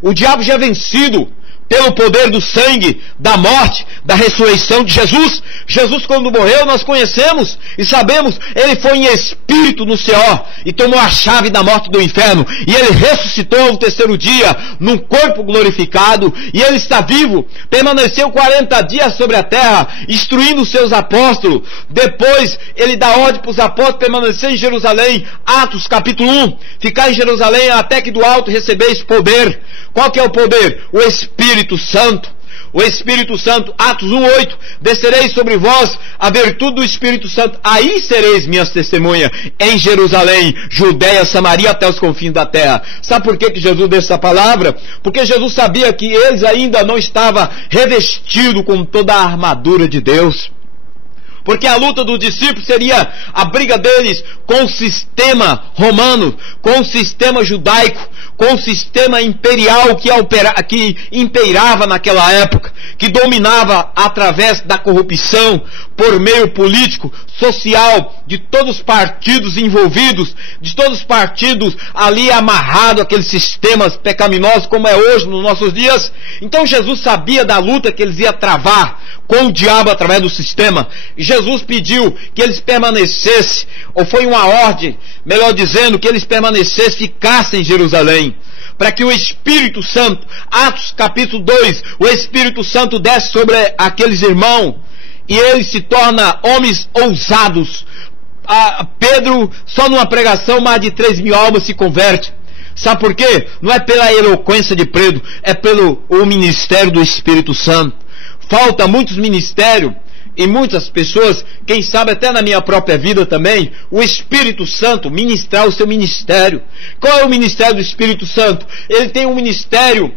O diabo já é vencido pelo poder do sangue, da morte, da ressurreição de Jesus. Jesus, quando morreu, nós conhecemos e sabemos, ele foi em espírito no céu e tomou a chave da morte do inferno, e ele ressuscitou no terceiro dia num corpo glorificado, e ele está vivo. Permaneceu 40 dias sobre a terra, instruindo os seus apóstolos. Depois ele dá ordem para os apóstolos permanecer em Jerusalém. Atos capítulo 1, ficar em Jerusalém até que do alto recebeis poder. Qual que é o poder? O Espírito Santo. o Espírito Santo, Atos 1:8, descerei sobre vós a virtude do Espírito Santo, aí sereis minhas testemunhas em Jerusalém, Judeia, Samaria, até os confins da terra. Sabe por que Jesus deu essa palavra? Porque Jesus sabia que eles ainda não estavam revestidos com toda a armadura de Deus. Porque a luta dos discípulos seria a briga deles com o sistema romano, com o sistema judaico, com o sistema imperial que imperava naquela época, que dominava através da corrupção, por meio político, social, de todos os partidos envolvidos, de todos os partidos ali amarrados àqueles sistemas pecaminosos como é hoje nos nossos dias. Então Jesus sabia da luta que eles iam travar com o diabo através do sistema. E Jesus pediu que eles permanecessem, ou foi uma ordem, melhor dizendo, que eles permanecessem, ficassem em Jerusalém, para que o Espírito Santo, Atos capítulo 2, o Espírito Santo desce sobre aqueles irmãos, e eles se tornam homens ousados. Pedro, só numa pregação, mais de 3.000 almas se convertem. Sabe por quê? Não é pela eloquência de Pedro, é pelo ministério do Espírito Santo. Falta muitos ministérios e muitas pessoas, quem sabe até na minha própria vida também, o Espírito Santo ministrar o seu ministério. Qual é o ministério do Espírito Santo? Ele tem um ministério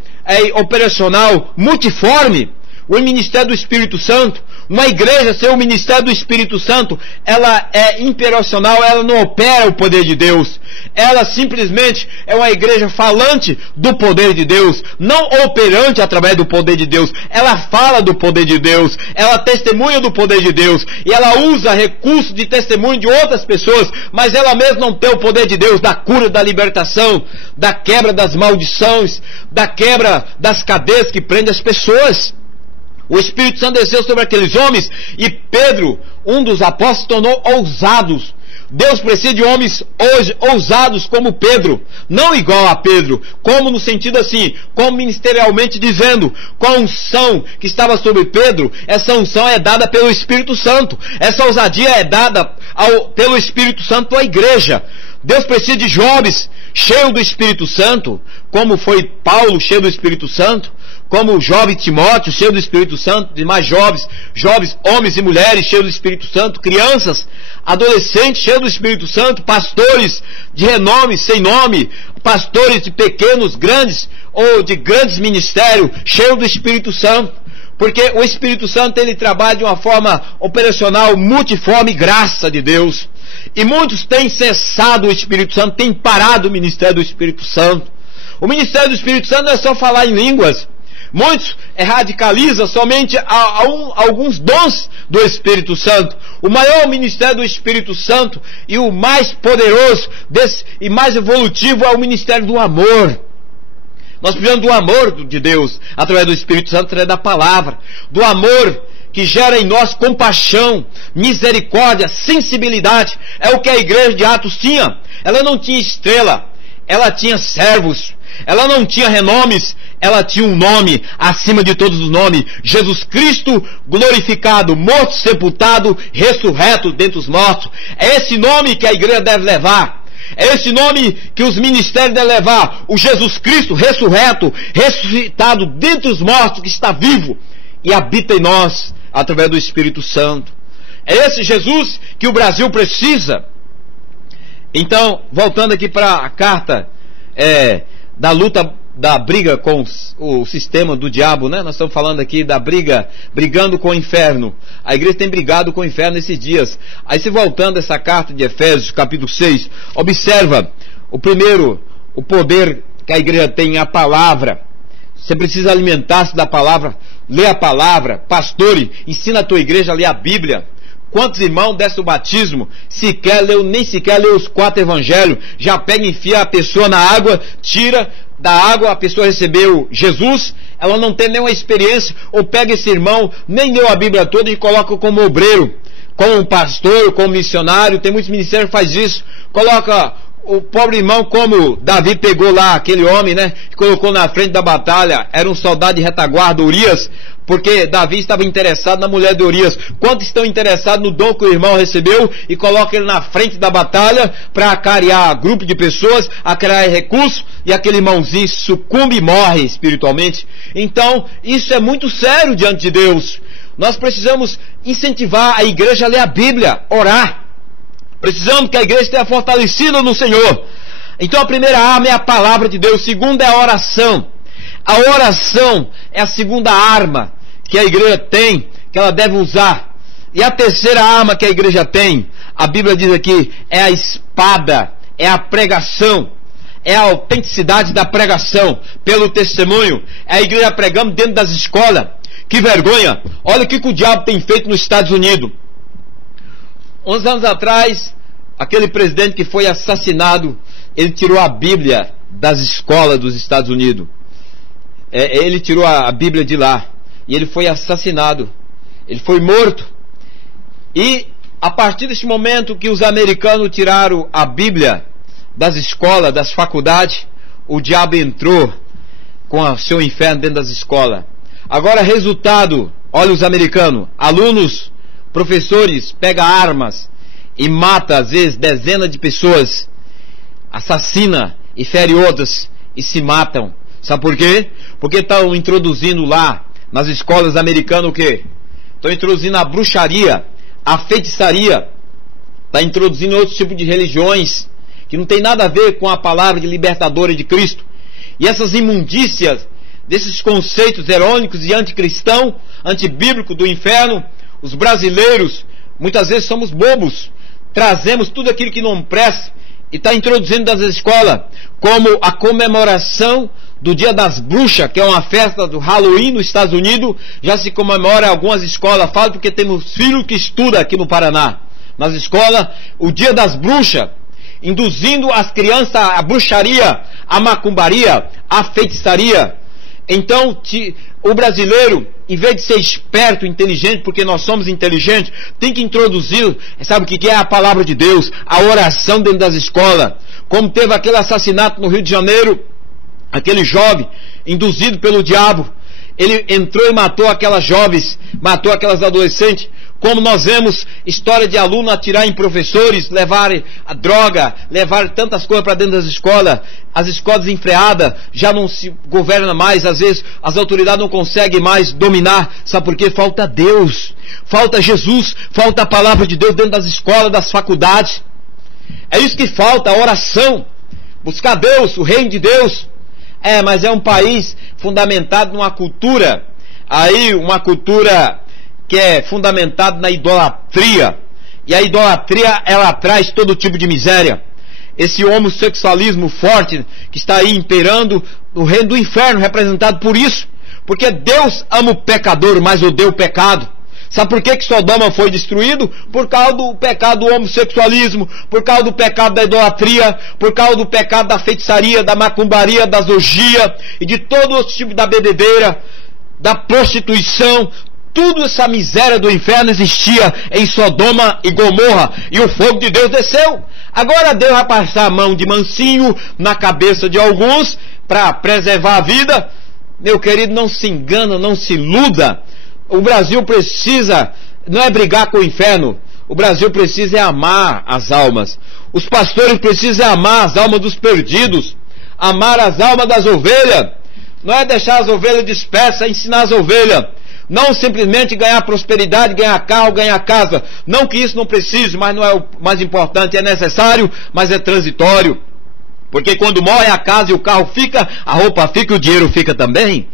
operacional multiforme. O ministério do Espírito Santo, uma igreja sem o ministério do Espírito Santo, ela é imperacional, ela não opera o poder de Deus. Ela simplesmente é uma igreja falante do poder de Deus, não operante através do poder de Deus. Ela fala do poder de Deus, ela testemunha do poder de Deus, e ela usa recursos de testemunho de outras pessoas, mas ela mesma não tem o poder de Deus, da cura, da libertação, da quebra das maldições, da quebra das cadeias que prendem as pessoas. O Espírito Santo desceu sobre aqueles homens, e Pedro, um dos apóstolos, se tornou ousados. Deus precisa de homens hoje ousados como Pedro, não igual a Pedro, como no sentido assim, como ministerialmente dizendo, com a unção que estava sobre Pedro, essa unção é dada pelo Espírito Santo, essa ousadia é dada pelo Espírito Santo à igreja. Deus precisa de jovens cheios do Espírito Santo, como foi Paulo cheio do Espírito Santo, como o jovem Timóteo cheio do Espírito Santo, demais jovens, homens e mulheres cheios do Espírito Santo, crianças, adolescentes cheios do Espírito Santo, pastores de renome, sem nome, pastores de pequenos, grandes ou de grandes ministérios cheios do Espírito Santo. Porque o Espírito Santo, ele trabalha de uma forma operacional, multiforme, graça de Deus. E muitos têm cessado o Espírito Santo, têm parado o ministério do Espírito Santo. O ministério do Espírito Santo não é só falar em línguas. Muitos radicalizam somente alguns dons do Espírito Santo. O maior ministério do Espírito Santo e o mais poderoso e mais evolutivo é o ministério do amor. Nós precisamos do amor de Deus, através do Espírito Santo, através da palavra. Do amor que gera em nós compaixão, misericórdia, sensibilidade. É o que a igreja de Atos tinha. Ela não tinha estrela, ela tinha servos. Ela não tinha renomes, ela tinha um nome acima de todos os nomes: Jesus Cristo glorificado, morto, sepultado, ressurreto dentre os mortos. É esse nome que a igreja deve levar. É esse nome que os ministérios devem levar: o Jesus Cristo ressurreto, ressuscitado dentre os mortos, que está vivo e habita em nós através do Espírito Santo. É esse Jesus que o Brasil precisa. Então, voltando aqui para a carta da luta, da briga com o sistema do diabo, né? Nós estamos falando aqui da brigando com o inferno. A igreja tem brigado com o inferno nesses dias. Aí, se voltando a essa carta de Efésios, capítulo 6, observa o poder que a igreja tem, a palavra. Você precisa alimentar-se da palavra, ler a palavra. Pastores, ensina a tua igreja a ler a Bíblia. Quantos irmãos desse o batismo nem sequer leu os 4 evangelhos, já pega e enfia a pessoa na água, tira da água, a pessoa recebeu Jesus, ela não tem nenhuma experiência, ou pega esse irmão, nem leu a Bíblia toda e coloca como obreiro, como pastor, como missionário. Tem muitos ministérios que fazem isso, coloca o pobre irmão, como Davi pegou lá aquele homem, né, e colocou na frente da batalha, era um soldado de retaguarda, Urias, porque Davi estava interessado na mulher de Urias. Quantos estão interessados no dom que o irmão recebeu e coloca ele na frente da batalha para acarear grupo de pessoas, acarear recursos, e aquele irmãozinho sucumbe e morre espiritualmente? Então, isso é muito sério diante de Deus. Nós precisamos incentivar a igreja a ler a Bíblia, orar. Precisamos que a igreja esteja fortalecida no Senhor. Então a primeira arma é a palavra de Deus. A segunda é a oração. A oração é a segunda arma que a igreja tem, que ela deve usar. E a terceira arma que a igreja tem, a Bíblia diz aqui, é a espada, é a pregação, é a autenticidade da pregação, pelo testemunho. É a igreja pregando dentro das escolas. Que vergonha! Olha o que o diabo tem feito nos Estados Unidos. 11 anos atrás, aquele presidente que foi assassinado, ele tirou a Bíblia das escolas dos Estados Unidos. Ele tirou a Bíblia de lá. E ele foi assassinado. Ele foi morto. E a partir desse momento que os americanos tiraram a Bíblia das escolas, das faculdades, o diabo entrou com o seu inferno dentro das escolas. Agora, resultado, olha os americanos, alunos, professores, pegam armas e mata às vezes dezenas de pessoas, assassina e fere outras e se matam. Sabe por quê? Porque estão introduzindo lá nas escolas americanas o quê? Estão introduzindo a bruxaria, a feitiçaria, está introduzindo outros tipos de religiões que não tem nada a ver com a palavra de libertadora de Cristo. E essas imundícias desses conceitos erônicos e anticristão, antibíblico do inferno, os brasileiros muitas vezes somos bobos, trazemos tudo aquilo que não presta e está introduzindo das escolas, como a comemoração do Dia das Bruxas, que é uma festa do Halloween nos Estados Unidos. Já se comemora em algumas escolas. Falo porque temos filhos que estudam aqui no Paraná, nas escolas, o Dia das Bruxas, induzindo as crianças à bruxaria, à macumbaria, à feitiçaria. Então o brasileiro, em vez de ser esperto, inteligente, porque nós somos inteligentes, tem que introduzir, sabe o que é a palavra de Deus, a oração dentro das escolas. Como teve aquele assassinato no Rio de Janeiro, aquele jovem induzido pelo diabo, ele entrou e matou aquelas jovens, matou aquelas adolescentes. Como nós vemos história de alunos atirar em professores, levarem a droga, levarem tantas coisas para dentro das escolas, as escolas enfreadas, já não se governa mais, às vezes as autoridades não conseguem mais dominar. Sabe por quê? Falta Deus, falta Jesus, falta a palavra de Deus dentro das escolas, das faculdades. É isso que falta, a oração, buscar Deus, o reino de Deus. Mas é um país fundamentado numa cultura, uma cultura que é fundamentada na idolatria. E a idolatria, ela traz todo tipo de miséria. Esse homossexualismo forte que está aí imperando no reino do inferno, representado por isso. Porque Deus ama o pecador, mas odeia o pecado. Sabe por que Sodoma foi destruído? Por causa do pecado do homossexualismo, por causa do pecado da idolatria, por causa do pecado da feitiçaria, da macumbaria, da orgia e de todo outro tipo da bebedeira, da prostituição. Tudo essa miséria do inferno existia em Sodoma e Gomorra, e o fogo de Deus desceu. Agora Deus vai passar a mão de mansinho na cabeça de alguns para preservar a vida. Meu querido, não se engana, não se iluda. O Brasil precisa, não é brigar com o inferno, o Brasil precisa amar as almas. Os pastores precisam amar as almas dos perdidos, amar as almas das ovelhas. Não é deixar as ovelhas dispersas, é ensinar as ovelhas. Não simplesmente ganhar prosperidade, ganhar carro, ganhar casa. Não que isso não precise, mas não é o mais importante. É necessário, mas é transitório. Porque quando morre a casa e o carro fica, a roupa fica e o dinheiro fica também.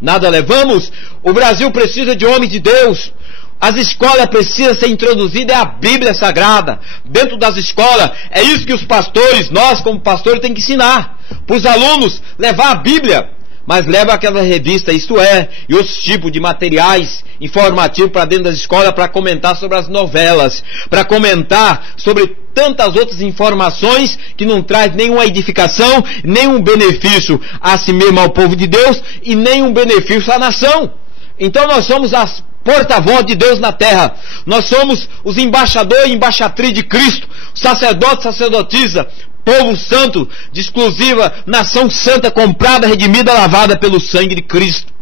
Nada levamos. O Brasil precisa de homens de Deus. As escolas precisam ser introduzidas, é a Bíblia Sagrada dentro das escolas. É isso que os pastores, nós como pastores, tem que ensinar para os alunos, levar a Bíblia. Mas leva aquela revista, isto é, e outros tipos de materiais informativos para dentro das escolas, para comentar sobre as novelas, para comentar sobre tantas outras informações que não traz nenhuma edificação, nenhum benefício a si mesmo, ao povo de Deus, e nenhum benefício à nação. Então nós somos as porta-voz de Deus na terra. Nós somos os embaixadores e embaixatriz de Cristo, sacerdote, sacerdotisa, povo santo, de exclusiva nação santa, comprada, redimida, lavada pelo sangue de Cristo.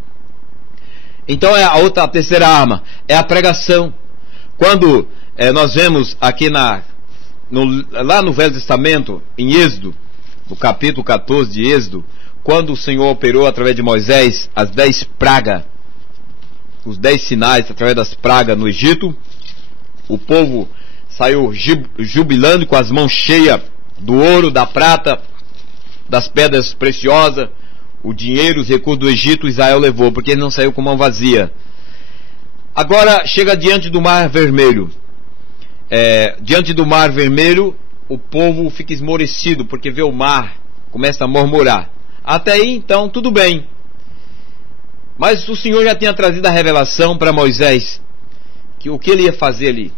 Então a terceira arma é a pregação. Quando nós vemos aqui lá no Velho Testamento, em Êxodo, no capítulo 14 de Êxodo, quando o Senhor operou através de Moisés as 10 pragas, os 10 sinais através das pragas no Egito, o povo saiu jubilando com as mãos cheias do ouro, da prata, das pedras preciosas, o dinheiro, os recursos do Egito. Israel levou, porque ele não saiu com mão vazia. Agora chega diante do Mar Vermelho. Diante do Mar Vermelho, o povo fica esmorecido, porque vê o mar, começa a murmurar. Até aí, então, tudo bem. Mas o Senhor já tinha trazido a revelação para Moisés, que o que ele ia fazer ali.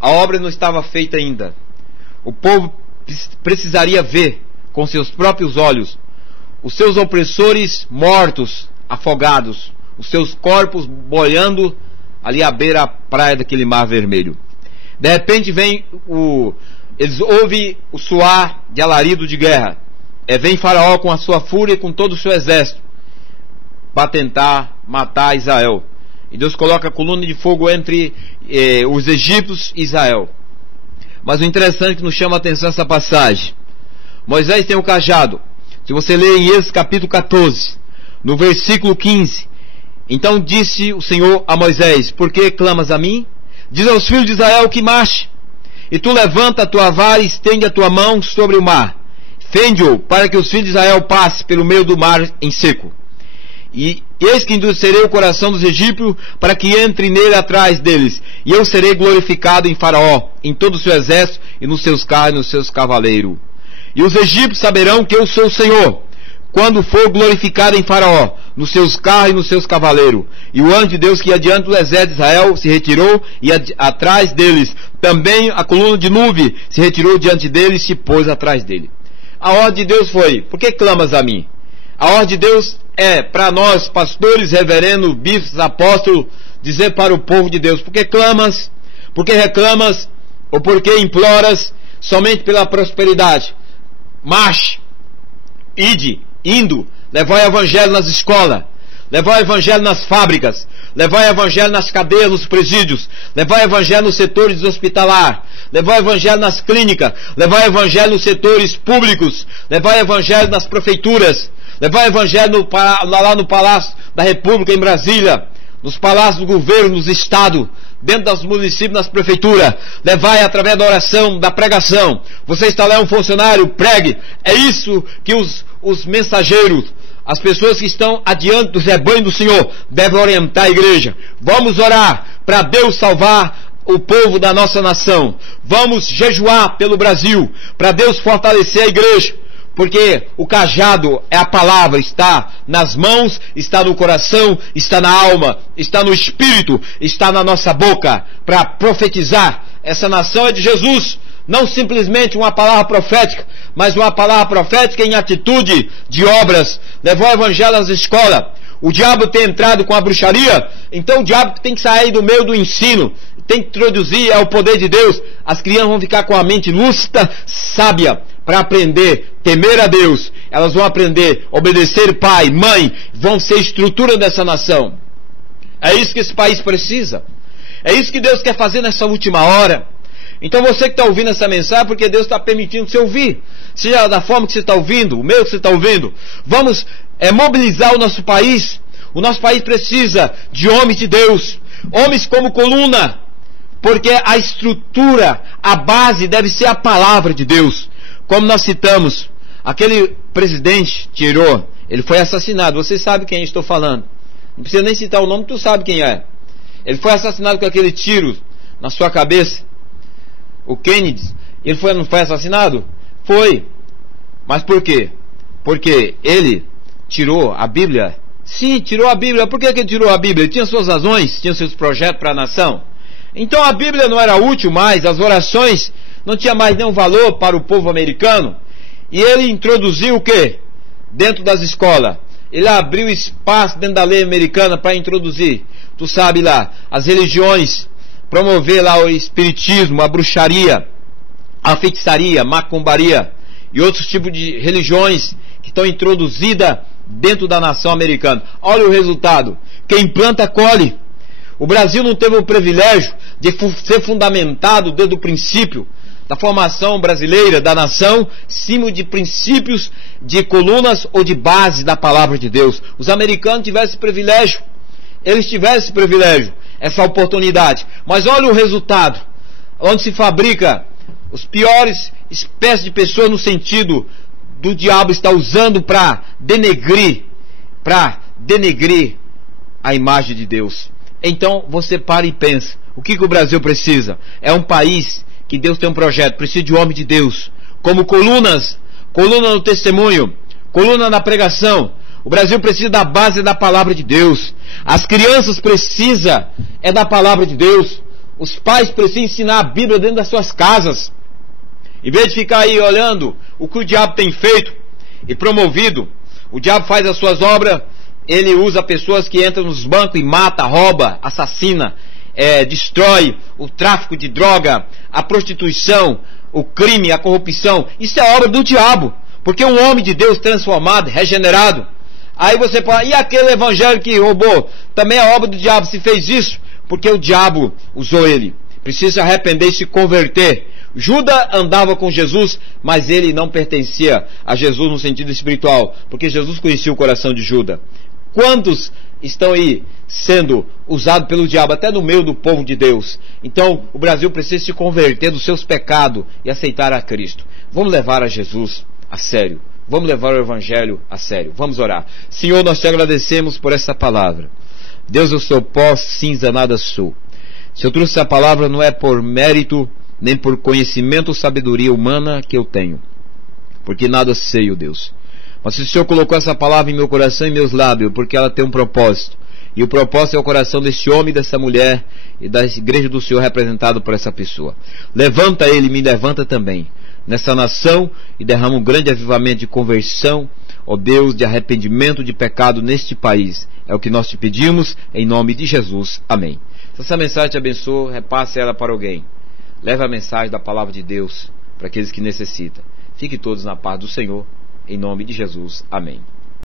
A obra não estava feita ainda. O povo precisaria ver com seus próprios olhos os seus opressores mortos, afogados, os seus corpos boiando ali à beira da praia daquele Mar Vermelho. De repente eles ouvem o soar de alarido de guerra. Vem Faraó com a sua fúria e com todo o seu exército para tentar matar Israel. E Deus coloca a coluna de fogo entre os egípcios e Israel. Mas o interessante que nos chama a atenção essa passagem. Moisés tem um cajado. Se você ler em Êxodo capítulo 14, no versículo 15: então disse o Senhor a Moisés: por que clamas a mim? Diz aos filhos de Israel que marche. E tu levanta a tua vara e estende a tua mão sobre o mar. Fende-o para que os filhos de Israel passem pelo meio do mar em seco. E eis que endurecerei o coração dos egípcios para que entre nele atrás deles. E eu serei glorificado em Faraó, em todo o seu exército, e nos seus carros e nos seus cavaleiros. E os egípcios saberão que eu sou o Senhor, quando for glorificado em Faraó, nos seus carros e nos seus cavaleiros. E o anjo de Deus que ia diante do exército de Israel se retirou, e atrás deles também a coluna de nuvem se retirou diante deles e se pôs atrás dele. A ordem de Deus foi: por que clamas a mim? A ordem de Deus é para nós, pastores, reverendos, bispos, apóstolos, dizer para o povo de Deus: por que clamas? Por que reclamas? Ou por que imploras somente pela prosperidade? Marche, indo, levai o evangelho nas escolas, levai o evangelho nas fábricas, levai o evangelho nas cadeias, nos presídios, levai o evangelho nos setores hospitalar, levai o evangelho nas clínicas, levai o evangelho nos setores públicos, levai o evangelho nas prefeituras, levai o evangelho lá no Palácio da República em Brasília, nos palácios do governo, nos estados, dentro dos municípios, nas prefeituras. Levai através da oração, da pregação. Você está lá, um funcionário, pregue. É isso que os mensageiros, as pessoas que estão adiante dos rebanhos do Senhor, devem orientar a igreja. Vamos orar para Deus salvar o povo da nossa nação. Vamos jejuar pelo Brasil, para Deus fortalecer a igreja. Porque o cajado é a palavra, está nas mãos, está no coração, está na alma, está no espírito, está na nossa boca, para profetizar. Essa nação é de Jesus, não simplesmente uma palavra profética, mas uma palavra profética em atitude de obras. Levou o evangelho às escolas. O diabo tem entrado com a bruxaria, então o diabo tem que sair do meio do ensino, tem que introduzir o poder de Deus. As crianças vão ficar com a mente lúcida, sábia, para aprender a temer a Deus. Elas vão aprender a obedecer pai, mãe, vão ser estrutura dessa nação. É isso que esse país precisa. É isso que Deus quer fazer nessa última hora. Então você que está ouvindo essa mensagem, porque Deus está permitindo você ouvir, seja da forma que você está ouvindo, o meio que você está ouvindo, vamos mobilizar o nosso país. O nosso país precisa de homens de Deus, homens como coluna, porque a estrutura, a base deve ser a palavra de Deus. Como nós citamos, aquele presidente tirou, ele foi assassinado. Você sabe quem eu estou falando, não precisa nem citar o nome, tu sabe quem é. Ele foi assassinado com aquele tiro na sua cabeça. O Kennedy, ele não foi assassinado? Foi. Mas por quê? Porque ele tirou a Bíblia. Sim, tirou a Bíblia. Por que ele tirou a Bíblia? Ele tinha suas razões, tinha seus projetos para a nação. Então a Bíblia não era útil mais, as orações não tinha mais nenhum valor para o povo americano. E ele introduziu o quê? Dentro das escolas. Ele abriu espaço dentro da lei americana para introduzir, tu sabe lá, as religiões, promover lá o espiritismo, a bruxaria, a feitiçaria, macumbaria. e outros tipos de religiões que estão introduzidas dentro da nação americana. Olha o resultado. Quem planta, colhe. O Brasil não teve o privilégio de ser fundamentado desde o princípio da formação brasileira, da nação, cima de princípios, de colunas ou de base da palavra de Deus. Os americanos tiveram esse privilégio. Eles tiveram esse privilégio, essa oportunidade. Mas olha o resultado. Onde se fabrica os piores espécies de pessoas, no sentido do diabo está usando para denegrir a imagem de Deus. Então você para e pensa, o que o Brasil precisa? É um país que Deus tem um projeto, precisa de homem de Deus, como coluna no testemunho, coluna na pregação. O Brasil precisa da base da palavra de Deus. As crianças precisam da palavra de Deus. Os pais precisam ensinar a Bíblia dentro das suas casas. Em vez de ficar aí olhando o que o diabo tem feito e promovido, o diabo faz as suas obras, ele usa pessoas que entram nos bancos e mata, rouba, assassina, destrói, o tráfico de droga, a prostituição, o crime, a corrupção. Isso é obra do diabo, porque um homem de Deus transformado, regenerado. Aí você fala, e aquele evangelho que roubou? Também é obra do diabo. Se fez isso, porque o diabo usou ele. Precisa se arrepender e se converter. Judas andava com Jesus, mas ele não pertencia a Jesus no sentido espiritual, porque Jesus conhecia o coração de Judas. Quantos estão aí sendo usados pelo diabo, até no meio do povo de Deus? Então o Brasil precisa se converter dos seus pecados e aceitar a Cristo. Vamos levar a Jesus a sério. Vamos levar o Evangelho a sério. Vamos orar. Senhor, nós te agradecemos por essa palavra. Deus, eu sou pó, cinza, nada sou. Se eu trouxe essa palavra, não é por mérito, nem por conhecimento ou sabedoria humana que eu tenho, porque nada sei, ó Deus. Mas se o Senhor colocou essa palavra em meu coração e em meus lábios, porque ela tem um propósito, e o propósito é o coração desse homem e dessa mulher, e da igreja do Senhor representado por essa pessoa. Levanta ele, me levanta também nessa nação, e derrama um grande avivamento de conversão, ó Deus, de arrependimento de pecado neste país. É o que nós te pedimos, em nome de Jesus. Amém. Se essa mensagem te abençoa, repasse ela para alguém. Leve a mensagem da palavra de Deus para aqueles que necessitam. Fique todos na paz do Senhor, em nome de Jesus. Amém.